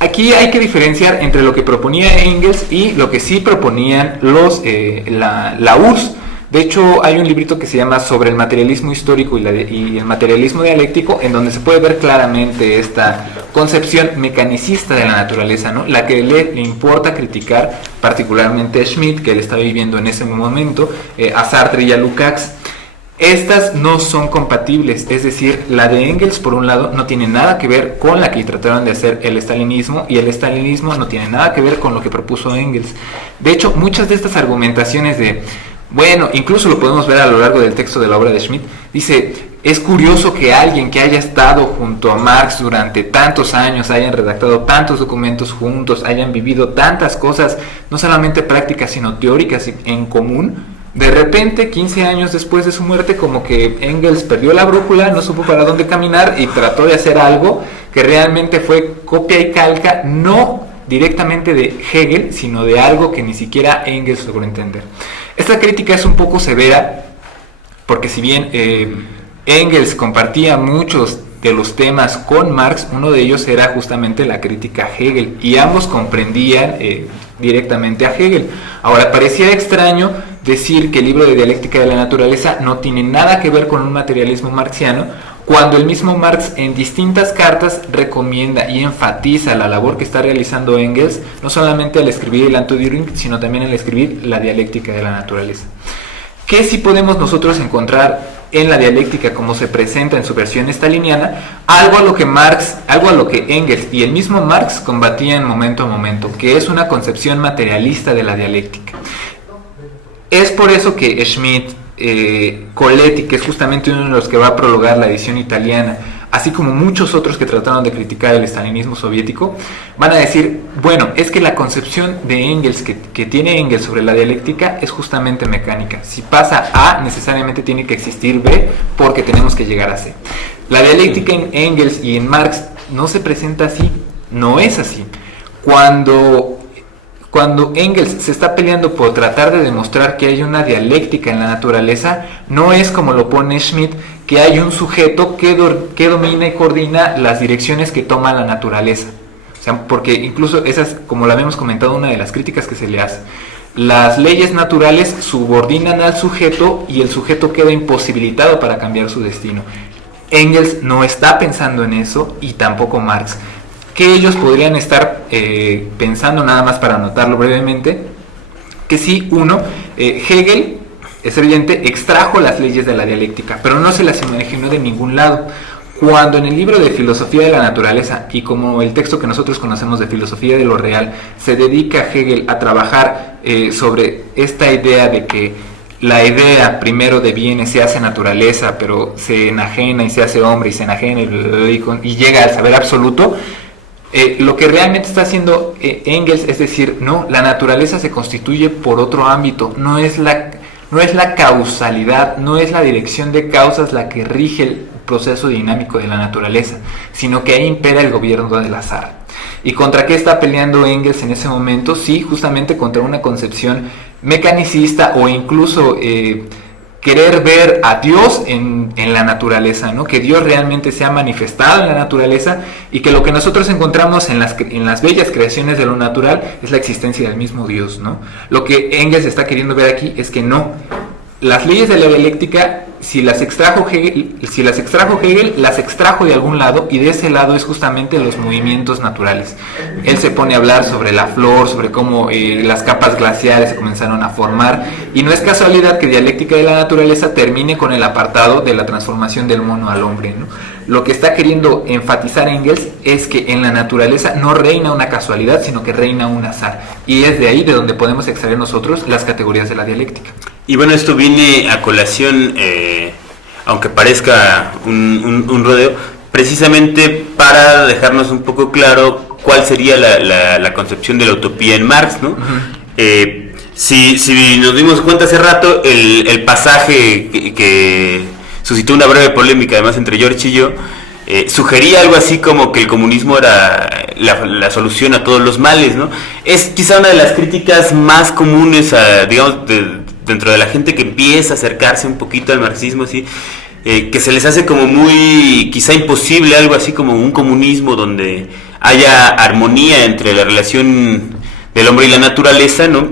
Aquí hay que diferenciar entre lo que proponía Engels y lo que sí proponían la URSS. De hecho, hay un librito que se llama Sobre el materialismo histórico y el materialismo dialéctico, en donde se puede ver claramente esta concepción mecanicista de la naturaleza, ¿no? La que le importa criticar particularmente a Schmitt, que él está viviendo en ese momento, a Sartre y a Lukács. Estas no son compatibles, es decir, la de Engels, por un lado, no tiene nada que ver con la que trataron de hacer el stalinismo, y el stalinismo no tiene nada que ver con lo que propuso Engels. De hecho, muchas de estas argumentaciones bueno, incluso lo podemos ver a lo largo del texto de la obra de Schmitt, dice, es curioso que alguien que haya estado junto a Marx durante tantos años, hayan redactado tantos documentos juntos, hayan vivido tantas cosas, no solamente prácticas, sino teóricas en común, de repente, 15 años después de su muerte, como que Engels perdió la brújula, no supo para dónde caminar y trató de hacer algo que realmente fue copia y calca, no directamente de Hegel, sino de algo que ni siquiera Engels logró entender. Esta crítica es un poco severa, porque si bien Engels compartía muchos de los temas con Marx, uno de ellos era justamente la crítica a Hegel, y ambos comprendían directamente a Hegel. Ahora, parecía extraño decir que el libro de Dialéctica de la Naturaleza no tiene nada que ver con un materialismo marxiano, cuando el mismo Marx en distintas cartas recomienda y enfatiza la labor que está realizando Engels, no solamente al escribir el Anto Düring, sino también al escribir la Dialéctica de la Naturaleza. ¿Qué sí podemos nosotros encontrar en la dialéctica como se presenta en su versión staliniana? Algo a lo que Engels y el mismo Marx combatían momento a momento, que es una concepción materialista de la dialéctica. Es por eso que Schmitt, Coletti, que es justamente uno de los que va a prologar la edición italiana, así como muchos otros que trataron de criticar el estalinismo soviético, van a decir, bueno, es que la concepción de Engels que tiene Engels sobre la dialéctica es justamente mecánica. Si pasa A, necesariamente tiene que existir B, porque tenemos que llegar a C. La dialéctica en Engels y en Marx no se presenta así, no es así. Cuando Engels se está peleando por tratar de demostrar que hay una dialéctica en la naturaleza, no es como lo pone Schmitt, que hay un sujeto que domina y coordina las direcciones que toma la naturaleza. O sea, porque incluso esa es, como lo habíamos comentado, una de las críticas que se le hace. Las leyes naturales subordinan al sujeto y el sujeto queda imposibilitado para cambiar su destino. Engels no está pensando en eso, y tampoco Marx. Que ellos podrían estar pensando, nada más para anotarlo brevemente, que sí, Hegel, es evidente, extrajo las leyes de la dialéctica, pero no se las imaginó de ningún lado. Cuando en el libro de Filosofía de la Naturaleza, y como el texto que nosotros conocemos de Filosofía de lo Real, se dedica Hegel a trabajar sobre esta idea de que la idea primero deviene, se hace naturaleza, pero se enajena y se hace hombre, y se enajena y llega al saber absoluto, lo que realmente está haciendo Engels es decir, no, la naturaleza se constituye por otro ámbito, no es la causalidad, no es la dirección de causas la que rige el proceso dinámico de la naturaleza, sino que ahí impera el gobierno del azar. ¿Y contra qué está peleando Engels en ese momento? Sí, justamente contra una concepción mecanicista, o incluso querer ver a Dios en la naturaleza, ¿no? Que Dios realmente se ha manifestado en la naturaleza, y que lo que nosotros encontramos en las bellas creaciones de lo natural es la existencia del mismo Dios, ¿no? Lo que Engels está queriendo ver aquí es que no. Las leyes de la dialéctica, si las extrajo Hegel, las extrajo de algún lado, y de ese lado es justamente los movimientos naturales. Él se pone a hablar sobre la flor, sobre cómo las capas glaciares se comenzaron a formar, y no es casualidad que Dialéctica de la Naturaleza termine con el apartado de la transformación del mono al hombre, ¿no? Lo que está queriendo enfatizar Engels es que en la naturaleza no reina una casualidad, sino que reina un azar, y es de ahí de donde podemos extraer nosotros las categorías de la dialéctica. Y bueno, esto viene a colación, aunque parezca un rodeo, precisamente para dejarnos un poco claro cuál sería la concepción de la utopía en Marx, ¿no? Uh-huh. Si nos dimos cuenta hace rato, el pasaje que suscitó una breve polémica, además, entre George y yo, sugería algo así como que el comunismo era la solución a todos los males, ¿no? Es quizá una de las críticas más comunes, digamos, dentro de la gente que empieza a acercarse un poquito al marxismo, ¿sí? Que se les hace como muy, quizá imposible, algo así como un comunismo donde haya armonía entre la relación del hombre y la naturaleza, ¿no?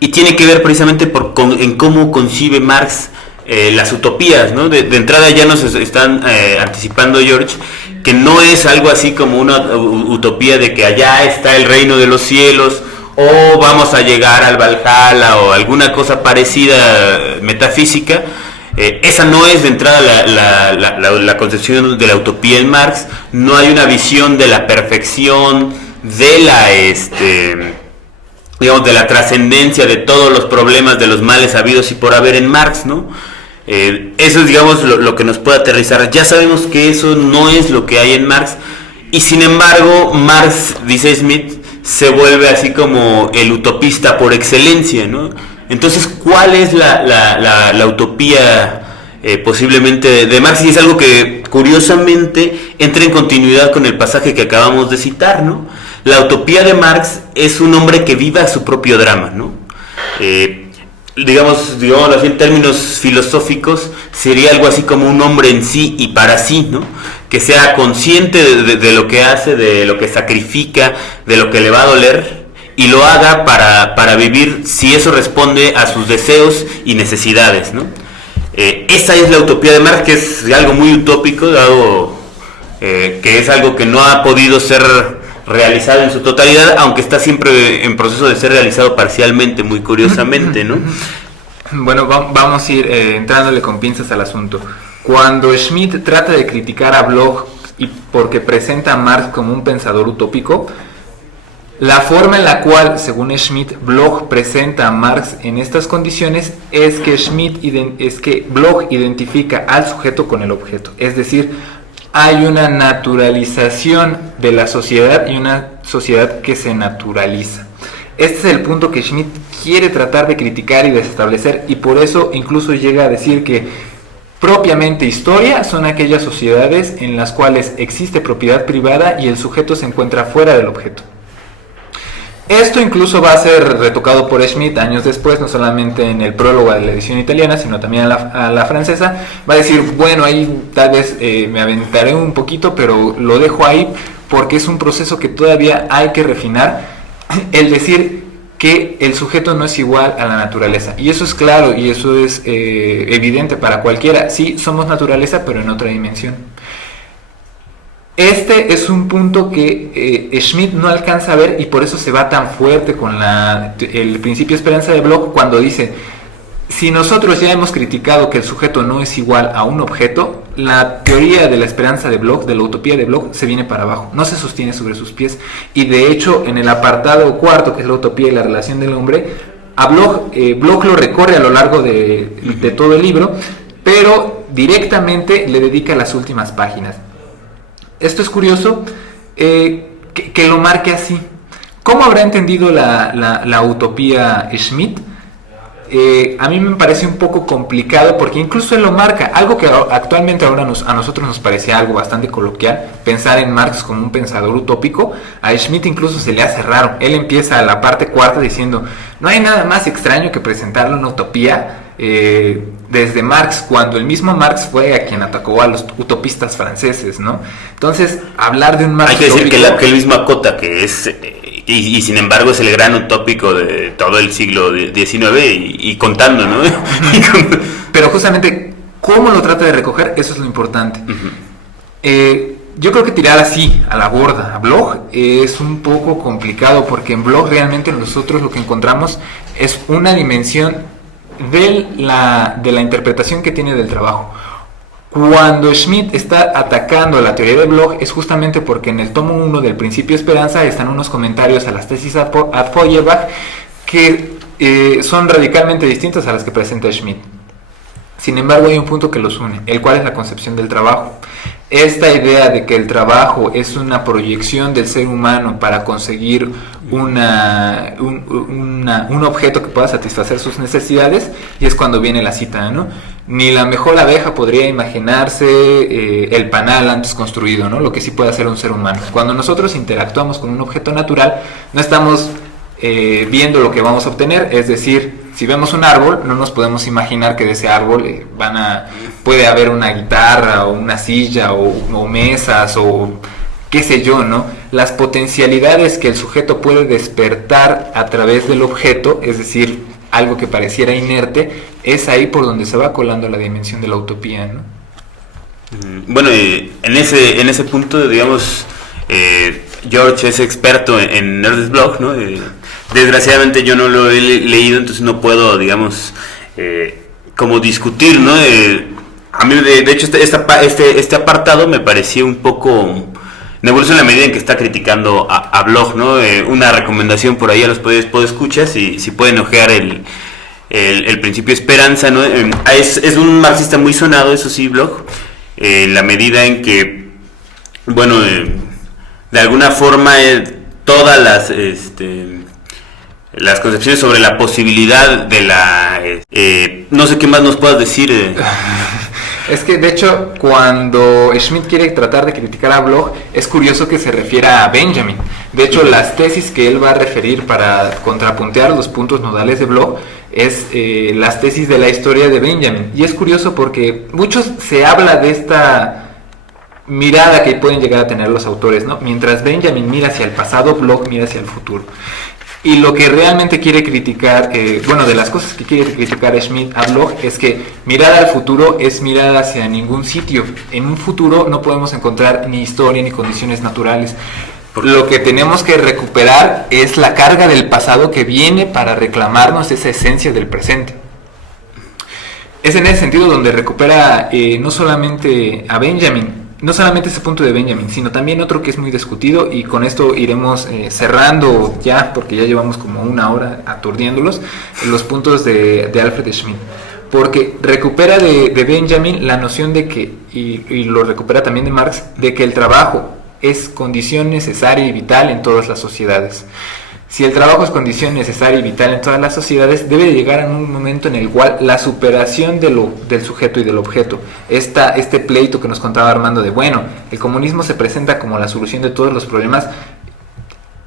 Y tiene que ver precisamente en cómo concibe Marx las utopías, ¿no? De entrada ya nos están anticipando, George, que no es algo así como una utopía de que allá está el reino de los cielos, o vamos a llegar al Valhalla, o alguna cosa parecida metafísica. Esa no es de entrada la concepción de la utopía en Marx. No hay una visión de la perfección, de digamos, de la trascendencia de todos los problemas, de los males habidos y por haber en Marx, ¿no? Eso es, digamos, lo que nos puede aterrizar. Ya sabemos que eso no es lo que hay en Marx, y sin embargo Marx, dice Schmitt, se vuelve así como el utopista por excelencia, ¿no? Entonces, ¿cuál es la utopía posiblemente de Marx? Y es algo que curiosamente entra en continuidad con el pasaje que acabamos de citar, ¿no? La utopía de Marx es un hombre que viva su propio drama, ¿no? Digamos así en términos filosóficos, sería algo así como un hombre en sí y para sí, ¿no? Que sea consciente de lo que hace, de lo que sacrifica, de lo que le va a doler, y lo haga para vivir si eso responde a sus deseos y necesidades, ¿no? Esa es la utopía de Marx, que es algo muy utópico, dado que es algo que no ha podido ser realizado en su totalidad, aunque está siempre en proceso de ser realizado parcialmente, muy curiosamente, ¿no? Bueno, vamos a ir entrándole con pinzas al asunto. Cuando Schmitt trata de criticar a Bloch y porque presenta a Marx como un pensador utópico, la forma en la cual, según Schmitt, Bloch presenta a Marx en estas condiciones es que Bloch identifica al sujeto con el objeto. Es decir, hay una naturalización de la sociedad y una sociedad que se naturaliza. Este es el punto que Schmitt quiere tratar de criticar y desestablecer, y por eso incluso llega a decir que propiamente historia son aquellas sociedades en las cuales existe propiedad privada y el sujeto se encuentra fuera del objeto. Esto incluso va a ser retocado por Schmitt años después, no solamente en el prólogo de la edición italiana, sino también a la francesa. Va a decir, bueno, ahí tal vez me aventaré un poquito, pero lo dejo ahí porque es un proceso que todavía hay que refinar, el decir que el sujeto no es igual a la naturaleza. Y eso es claro y eso es evidente para cualquiera. Sí, somos naturaleza, pero en otra dimensión. Este es un punto que Schmitt no alcanza a ver y por eso se va tan fuerte con el principio de esperanza de Bloch cuando dice, si nosotros ya hemos criticado que el sujeto no es igual a un objeto, la teoría de la esperanza de Bloch, de la utopía de Bloch, se viene para abajo, no se sostiene sobre sus pies. Y de hecho, en el apartado cuarto, que es la utopía y la relación del hombre, a Bloch lo recorre a lo largo de todo el libro, pero directamente le dedica las últimas páginas. Esto es curioso que lo marque así. ¿Cómo habrá entendido la utopía Schmitt? A mí me parece un poco complicado porque incluso él lo marca. Algo que actualmente ahora a nosotros nos parece algo bastante coloquial, pensar en Marx como un pensador utópico, a Schmitt incluso se le hace raro. Él empieza a la parte cuarta diciendo, no hay nada más extraño que presentarle una utopía desde Marx, cuando el mismo Marx fue a quien atacó a los utopistas franceses, ¿no? Entonces, hablar de un Marx hay que decir utópico, que él mismo acota que es y sin embargo es el gran utópico de todo el siglo XIX y contando, ¿no? Pero justamente cómo lo trata de recoger, eso es lo importante. Yo creo que tirar así a la borda a Bloch es un poco complicado, porque en Bloch realmente nosotros lo que encontramos es una dimensión de la interpretación que tiene del trabajo. Cuando Schmitt está atacando la teoría de Bloch es justamente porque en el tomo 1 del Principio de Esperanza están unos comentarios a las tesis ad Feuerbach que son radicalmente distintas a las que presenta Schmitt. Sin embargo, hay un punto que los une, el cual es la concepción del trabajo. Esta idea de que el trabajo es una proyección del ser humano para conseguir un objeto que pueda satisfacer sus necesidades, y es cuando viene la cita, ¿no? Ni la mejor abeja podría imaginarse el panal antes construido, ¿no? Lo que sí puede hacer un ser humano. Cuando nosotros interactuamos con un objeto natural, no estamos viendo lo que vamos a obtener, es decir, si vemos un árbol, no nos podemos imaginar que de ese árbol puede haber una guitarra o una silla o mesas o qué sé yo, ¿no? Las potencialidades que el sujeto puede despertar a través del objeto, es decir, algo que pareciera inerte, es ahí por donde se va colando la dimensión de la utopía, ¿no? Bueno, en ese punto, digamos, George es experto en Ernst Bloch, ¿no? Desgraciadamente yo no lo he leído, entonces no puedo, digamos, como discutir, ¿no? A mí, de hecho, este apartado me pareció un poco nebuloso en la medida en que está criticando a Bloch, ¿no? Una recomendación por ahí a los podescuchas, si pueden ojear el Principio de Esperanza, ¿no? Es un marxista muy sonado, eso sí, Bloch, en la medida en que, bueno, de alguna forma todas las concepciones sobre la posibilidad de no sé qué más nos puedas decir. Es que de hecho cuando Schmitt quiere tratar de criticar a Bloch es curioso que se refiera a Benjamin. De hecho las tesis que él va a referir para contrapuntear los puntos nodales de Bloch es las tesis de la historia de Benjamin. Y es curioso porque muchos se habla de esta mirada que pueden llegar a tener los autores, ¿no? Mientras Benjamin mira hacia el pasado, Bloch mira hacia el futuro. Y lo que realmente quiere criticar, de las cosas que quiere criticar Schmitt a Bloch es que mirar al futuro es mirar hacia ningún sitio. En un futuro no podemos encontrar ni historia ni condiciones naturales. Lo que tenemos que recuperar es la carga del pasado que viene para reclamarnos esa esencia del presente. Es en ese sentido donde recupera no solamente a Benjamin, no solamente ese punto de Benjamin, sino también otro que es muy discutido, y con esto iremos cerrando ya, porque ya llevamos como una hora aturdiéndolos, los puntos de Alfred Schmitt. Porque recupera de Benjamin la noción de que, y lo recupera también de Marx, de que el trabajo es condición necesaria y vital en todas las sociedades. Si el trabajo es condición necesaria y vital en todas las sociedades, debe de llegar a un momento en el cual la superación del sujeto y del objeto, este pleito que nos contaba Armando de, el comunismo se presenta como la solución de todos los problemas,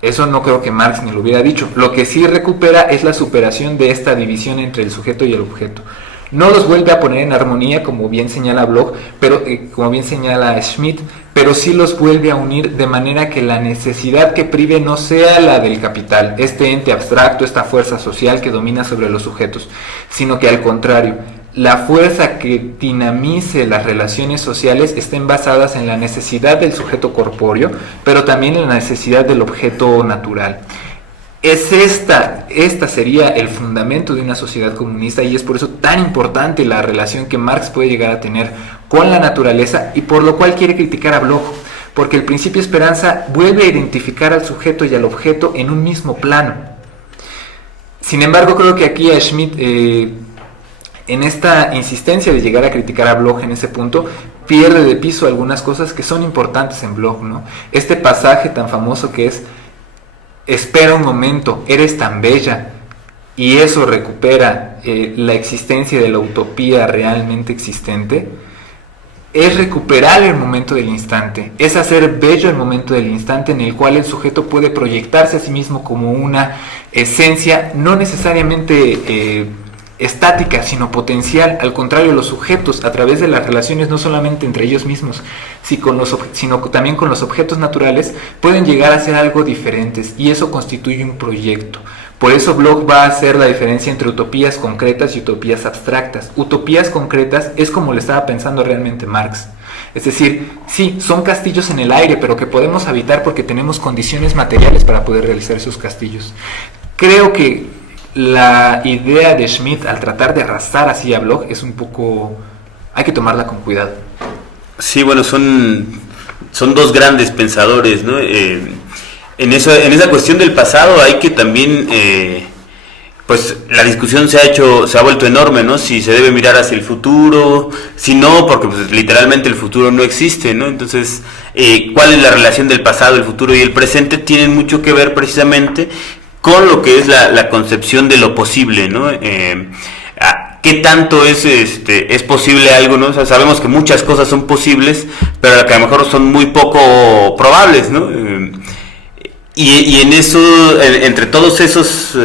eso no creo que Marx ni lo hubiera dicho. Lo que sí recupera es la superación de esta división entre el sujeto y el objeto. No los vuelve a poner en armonía, como bien señala Bloch, pero como bien señala Schmitt, pero sí los vuelve a unir de manera que la necesidad que prive no sea la del capital, este ente abstracto, esta fuerza social que domina sobre los sujetos, sino que al contrario, la fuerza que dinamice las relaciones sociales estén basadas en la necesidad del sujeto corpóreo, pero también en la necesidad del objeto natural. Esta sería el fundamento de una sociedad comunista, y es por eso tan importante la relación que Marx puede llegar a tener con la naturaleza, y por lo cual quiere criticar a Bloch, porque el principio esperanza vuelve a identificar al sujeto y al objeto en un mismo plano. Sin embargo, creo que aquí a Schmitt, en esta insistencia de llegar a criticar a Bloch en ese punto, pierde de piso algunas cosas que son importantes en Bloch, ¿no? Este pasaje tan famoso que es: espera un momento, eres tan bella, y eso recupera la existencia de la utopía realmente existente. Es recuperar el momento del instante, es hacer bello el momento del instante en el cual el sujeto puede proyectarse a sí mismo como una esencia no necesariamente estática, sino potencial. Al contrario, los sujetos, a través de las relaciones no solamente entre ellos mismos, sino también con los objetos naturales, pueden llegar a ser algo diferentes, y eso constituye un proyecto. Por eso Bloch va a hacer la diferencia entre utopías concretas y utopías abstractas. Utopías concretas es como lo estaba pensando realmente Marx. Es decir, sí, son castillos en el aire, pero que podemos habitar porque tenemos condiciones materiales para poder realizar esos castillos. Creo que la idea de Schmitt al tratar de arrastrar así a Bloch es un poco... hay que tomarla con cuidado. Sí, son dos grandes pensadores, ¿no? En esa cuestión del pasado hay que también, pues la discusión se ha vuelto enorme, ¿no? Si se debe mirar hacia el futuro, si no, porque pues literalmente el futuro no existe, ¿no? Entonces, ¿cuál es la relación del pasado, el futuro y el presente? Tienen mucho que ver precisamente con lo que es la concepción de lo posible, ¿no? ¿Qué tanto es posible algo, ¿no? O sea, sabemos que muchas cosas son posibles, pero que a lo mejor son muy poco probables, ¿no? Y en eso, entre todos esos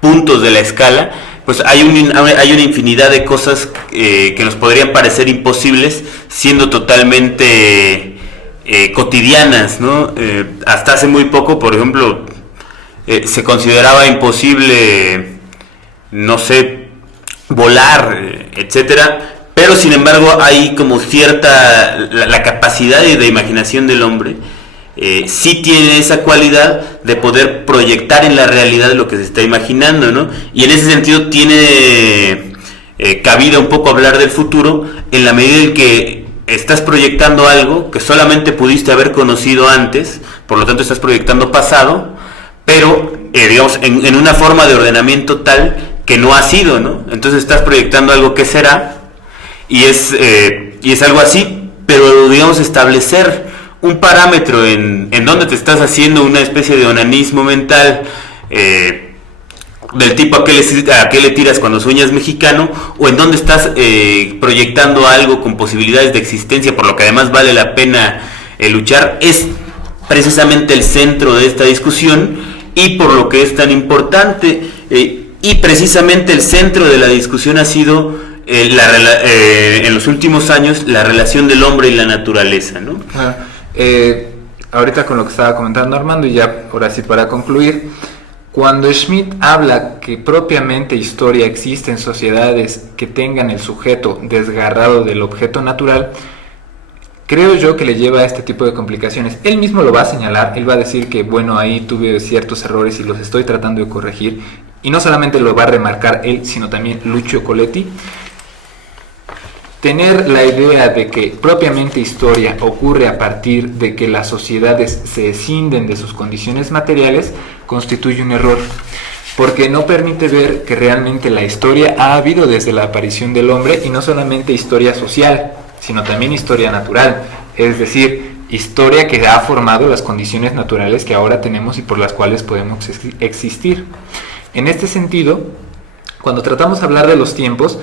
puntos de la escala, pues hay una infinidad de cosas que nos podrían parecer imposibles, siendo totalmente cotidianas, ¿no? Hasta hace muy poco, por ejemplo, se consideraba imposible, no sé, volar, etcétera. Pero sin embargo hay como cierta, la capacidad de imaginación del hombre sí tiene esa cualidad de poder proyectar en la realidad lo que se está imaginando, ¿no? Y en ese sentido tiene cabida un poco hablar del futuro, en la medida en que estás proyectando algo que solamente pudiste haber conocido antes, por lo tanto estás proyectando pasado, pero digamos en una forma de ordenamiento tal que no ha sido, ¿no? Entonces estás proyectando algo que será, y es algo así, pero digamos establecer un parámetro en donde te estás haciendo una especie de onanismo mental del tipo a qué le tiras cuando sueñas mexicano, o en dónde estás proyectando algo con posibilidades de existencia, por lo que además vale la pena luchar, es precisamente el centro de esta discusión, y por lo que es tan importante, y precisamente el centro de la discusión ha sido en los últimos años la relación del hombre y la naturaleza, ¿no? Ahorita con lo que estaba comentando Armando, y ya ahora sí para concluir, cuando Schmitt habla que propiamente historia existe en sociedades que tengan el sujeto desgarrado del objeto natural, creo yo que le lleva a este tipo de complicaciones. Él mismo lo va a señalar, él va a decir que bueno, ahí tuve ciertos errores y los estoy tratando de corregir, y no solamente lo va a remarcar él, sino también Lucio Coletti. Tener la idea de que propiamente historia ocurre a partir de que las sociedades se escinden de sus condiciones materiales constituye un error, porque no permite ver que realmente la historia ha habido desde la aparición del hombre, y no solamente historia social, sino también historia natural, es decir, historia que ha formado las condiciones naturales que ahora tenemos y por las cuales podemos existir. En este sentido, cuando tratamos de hablar de los tiempos,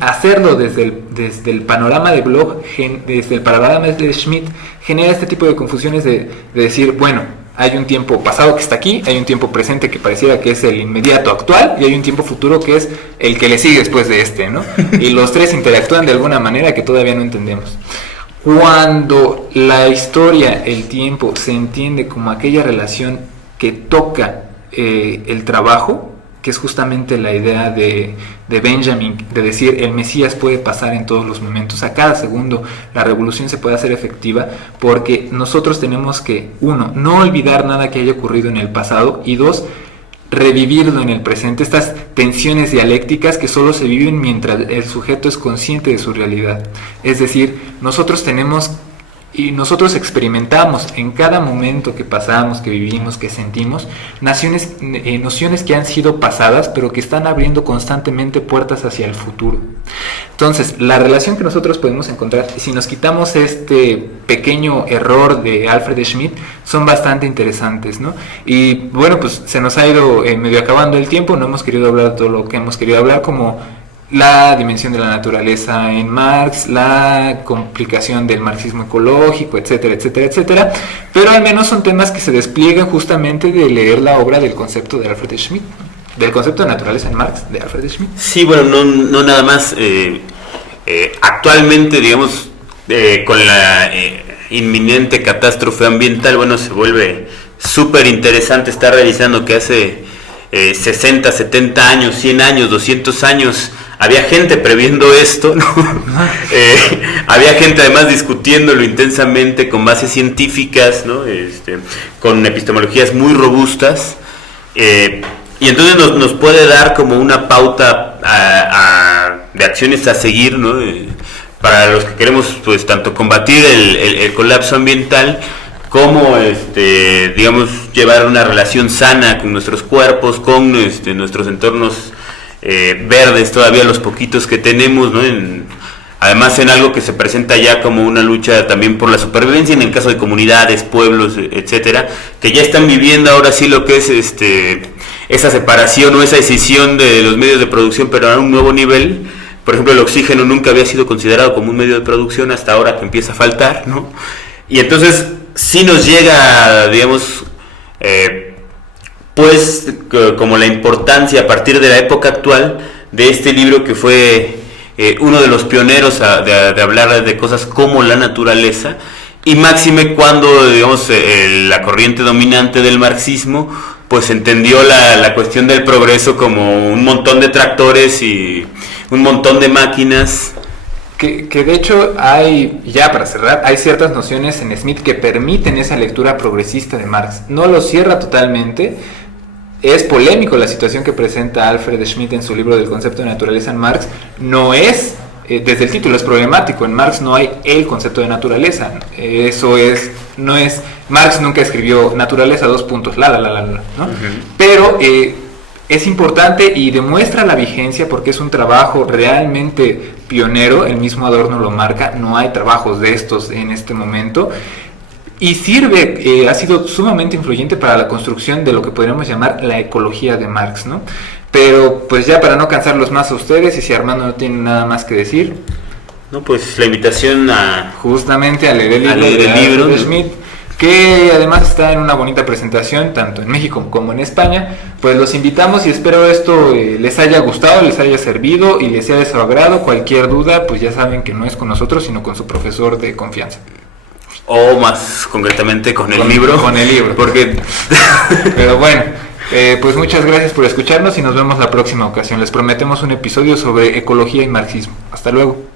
hacerlo desde el panorama de Bloch, desde el panorama de Schmitt, genera este tipo de confusiones de decir, bueno, hay un tiempo pasado que está aquí, hay un tiempo presente que pareciera que es el inmediato actual, y hay un tiempo futuro que es el que le sigue después de este, ¿no? Y los tres interactúan de alguna manera que todavía no entendemos. Cuando la historia, el tiempo, se entiende como aquella relación que toca el trabajo, que es justamente la idea de Benjamin, de decir el Mesías puede pasar en todos los momentos, a cada segundo la revolución se puede hacer efectiva, porque nosotros tenemos que, uno, no olvidar nada que haya ocurrido en el pasado, y dos, revivirlo en el presente, estas tensiones dialécticas que solo se viven mientras el sujeto es consciente de su realidad. Es decir, nosotros experimentamos en cada momento que pasamos, que vivimos, que sentimos, nociones que han sido pasadas, pero que están abriendo constantemente puertas hacia el futuro. Entonces, la relación que nosotros podemos encontrar, si nos quitamos este pequeño error de Alfred Schmitt, son bastante interesantes, ¿no? Y bueno, pues se nos ha ido medio acabando el tiempo, no hemos querido hablar de todo lo que hemos querido hablar, como la dimensión de la naturaleza en Marx, la complicación del marxismo ecológico, etcétera, etcétera, etcétera, pero al menos son temas que se despliegan justamente de leer la obra del concepto de Alfred Schmitt, del concepto de naturaleza en Marx de Alfred Schmitt. Sí, bueno, no nada más, actualmente, digamos, con la inminente catástrofe ambiental, bueno, se vuelve súper interesante estar revisando que hace 60, 70 años, 100 años, 200 años, había gente previendo esto, ¿no? Había gente además discutiéndolo intensamente con bases científicas, ¿no? Con epistemologías muy robustas, y entonces nos puede dar como una pauta de acciones a seguir, ¿no? Para los que queremos, pues, tanto combatir el colapso ambiental, cómo, digamos, llevar una relación sana con nuestros cuerpos, con nuestros entornos verdes, todavía los poquitos que tenemos, ¿no? Además en algo que se presenta ya como una lucha también por la supervivencia en el caso de comunidades, pueblos, etcétera, que ya están viviendo ahora sí lo que es esa separación o esa escisión de los medios de producción, pero a un nuevo nivel. Por ejemplo, el oxígeno nunca había sido considerado como un medio de producción hasta ahora que empieza a faltar, ¿no? Y entonces sí nos llega, digamos, pues como la importancia a partir de la época actual de este libro que fue uno de los pioneros de hablar de cosas como la naturaleza, y máxime cuando, digamos, la corriente dominante del marxismo pues entendió la cuestión del progreso como un montón de tractores y un montón de máquinas. Que de hecho hay, ya para cerrar, hay ciertas nociones en Schmitt que permiten esa lectura progresista de Marx. No lo cierra totalmente. Es polémico la situación que presenta Alfred Schmitt en su libro del concepto de naturaleza en Marx. No es, desde el título es problemático. En Marx no hay el concepto de naturaleza. Eso es, no es, Marx nunca escribió naturaleza, ¿no? Uh-huh. Pero es importante y demuestra la vigencia porque es un trabajo realmente pionero. El mismo Adorno lo marca, no hay trabajos de estos en este momento. y sirve, ha sido sumamente influyente para la construcción de lo que podríamos llamar la ecología de Marx, ¿no? Pero pues ya para no cansarlos más a ustedes, y si Armando no tiene nada más que decir, no, pues la invitación justamente a leer el libro de Schmitt, que además está en una bonita presentación tanto en México como en España. Pues los invitamos y espero esto les haya gustado, les haya servido y les sea de su agrado. Cualquier duda, pues ya saben que no es con nosotros, sino con su profesor de confianza. O más concretamente con el libro. Con el libro. Porque... Pero bueno, pues muchas gracias por escucharnos y nos vemos la próxima ocasión. Les prometemos un episodio sobre ecología y marxismo. Hasta luego.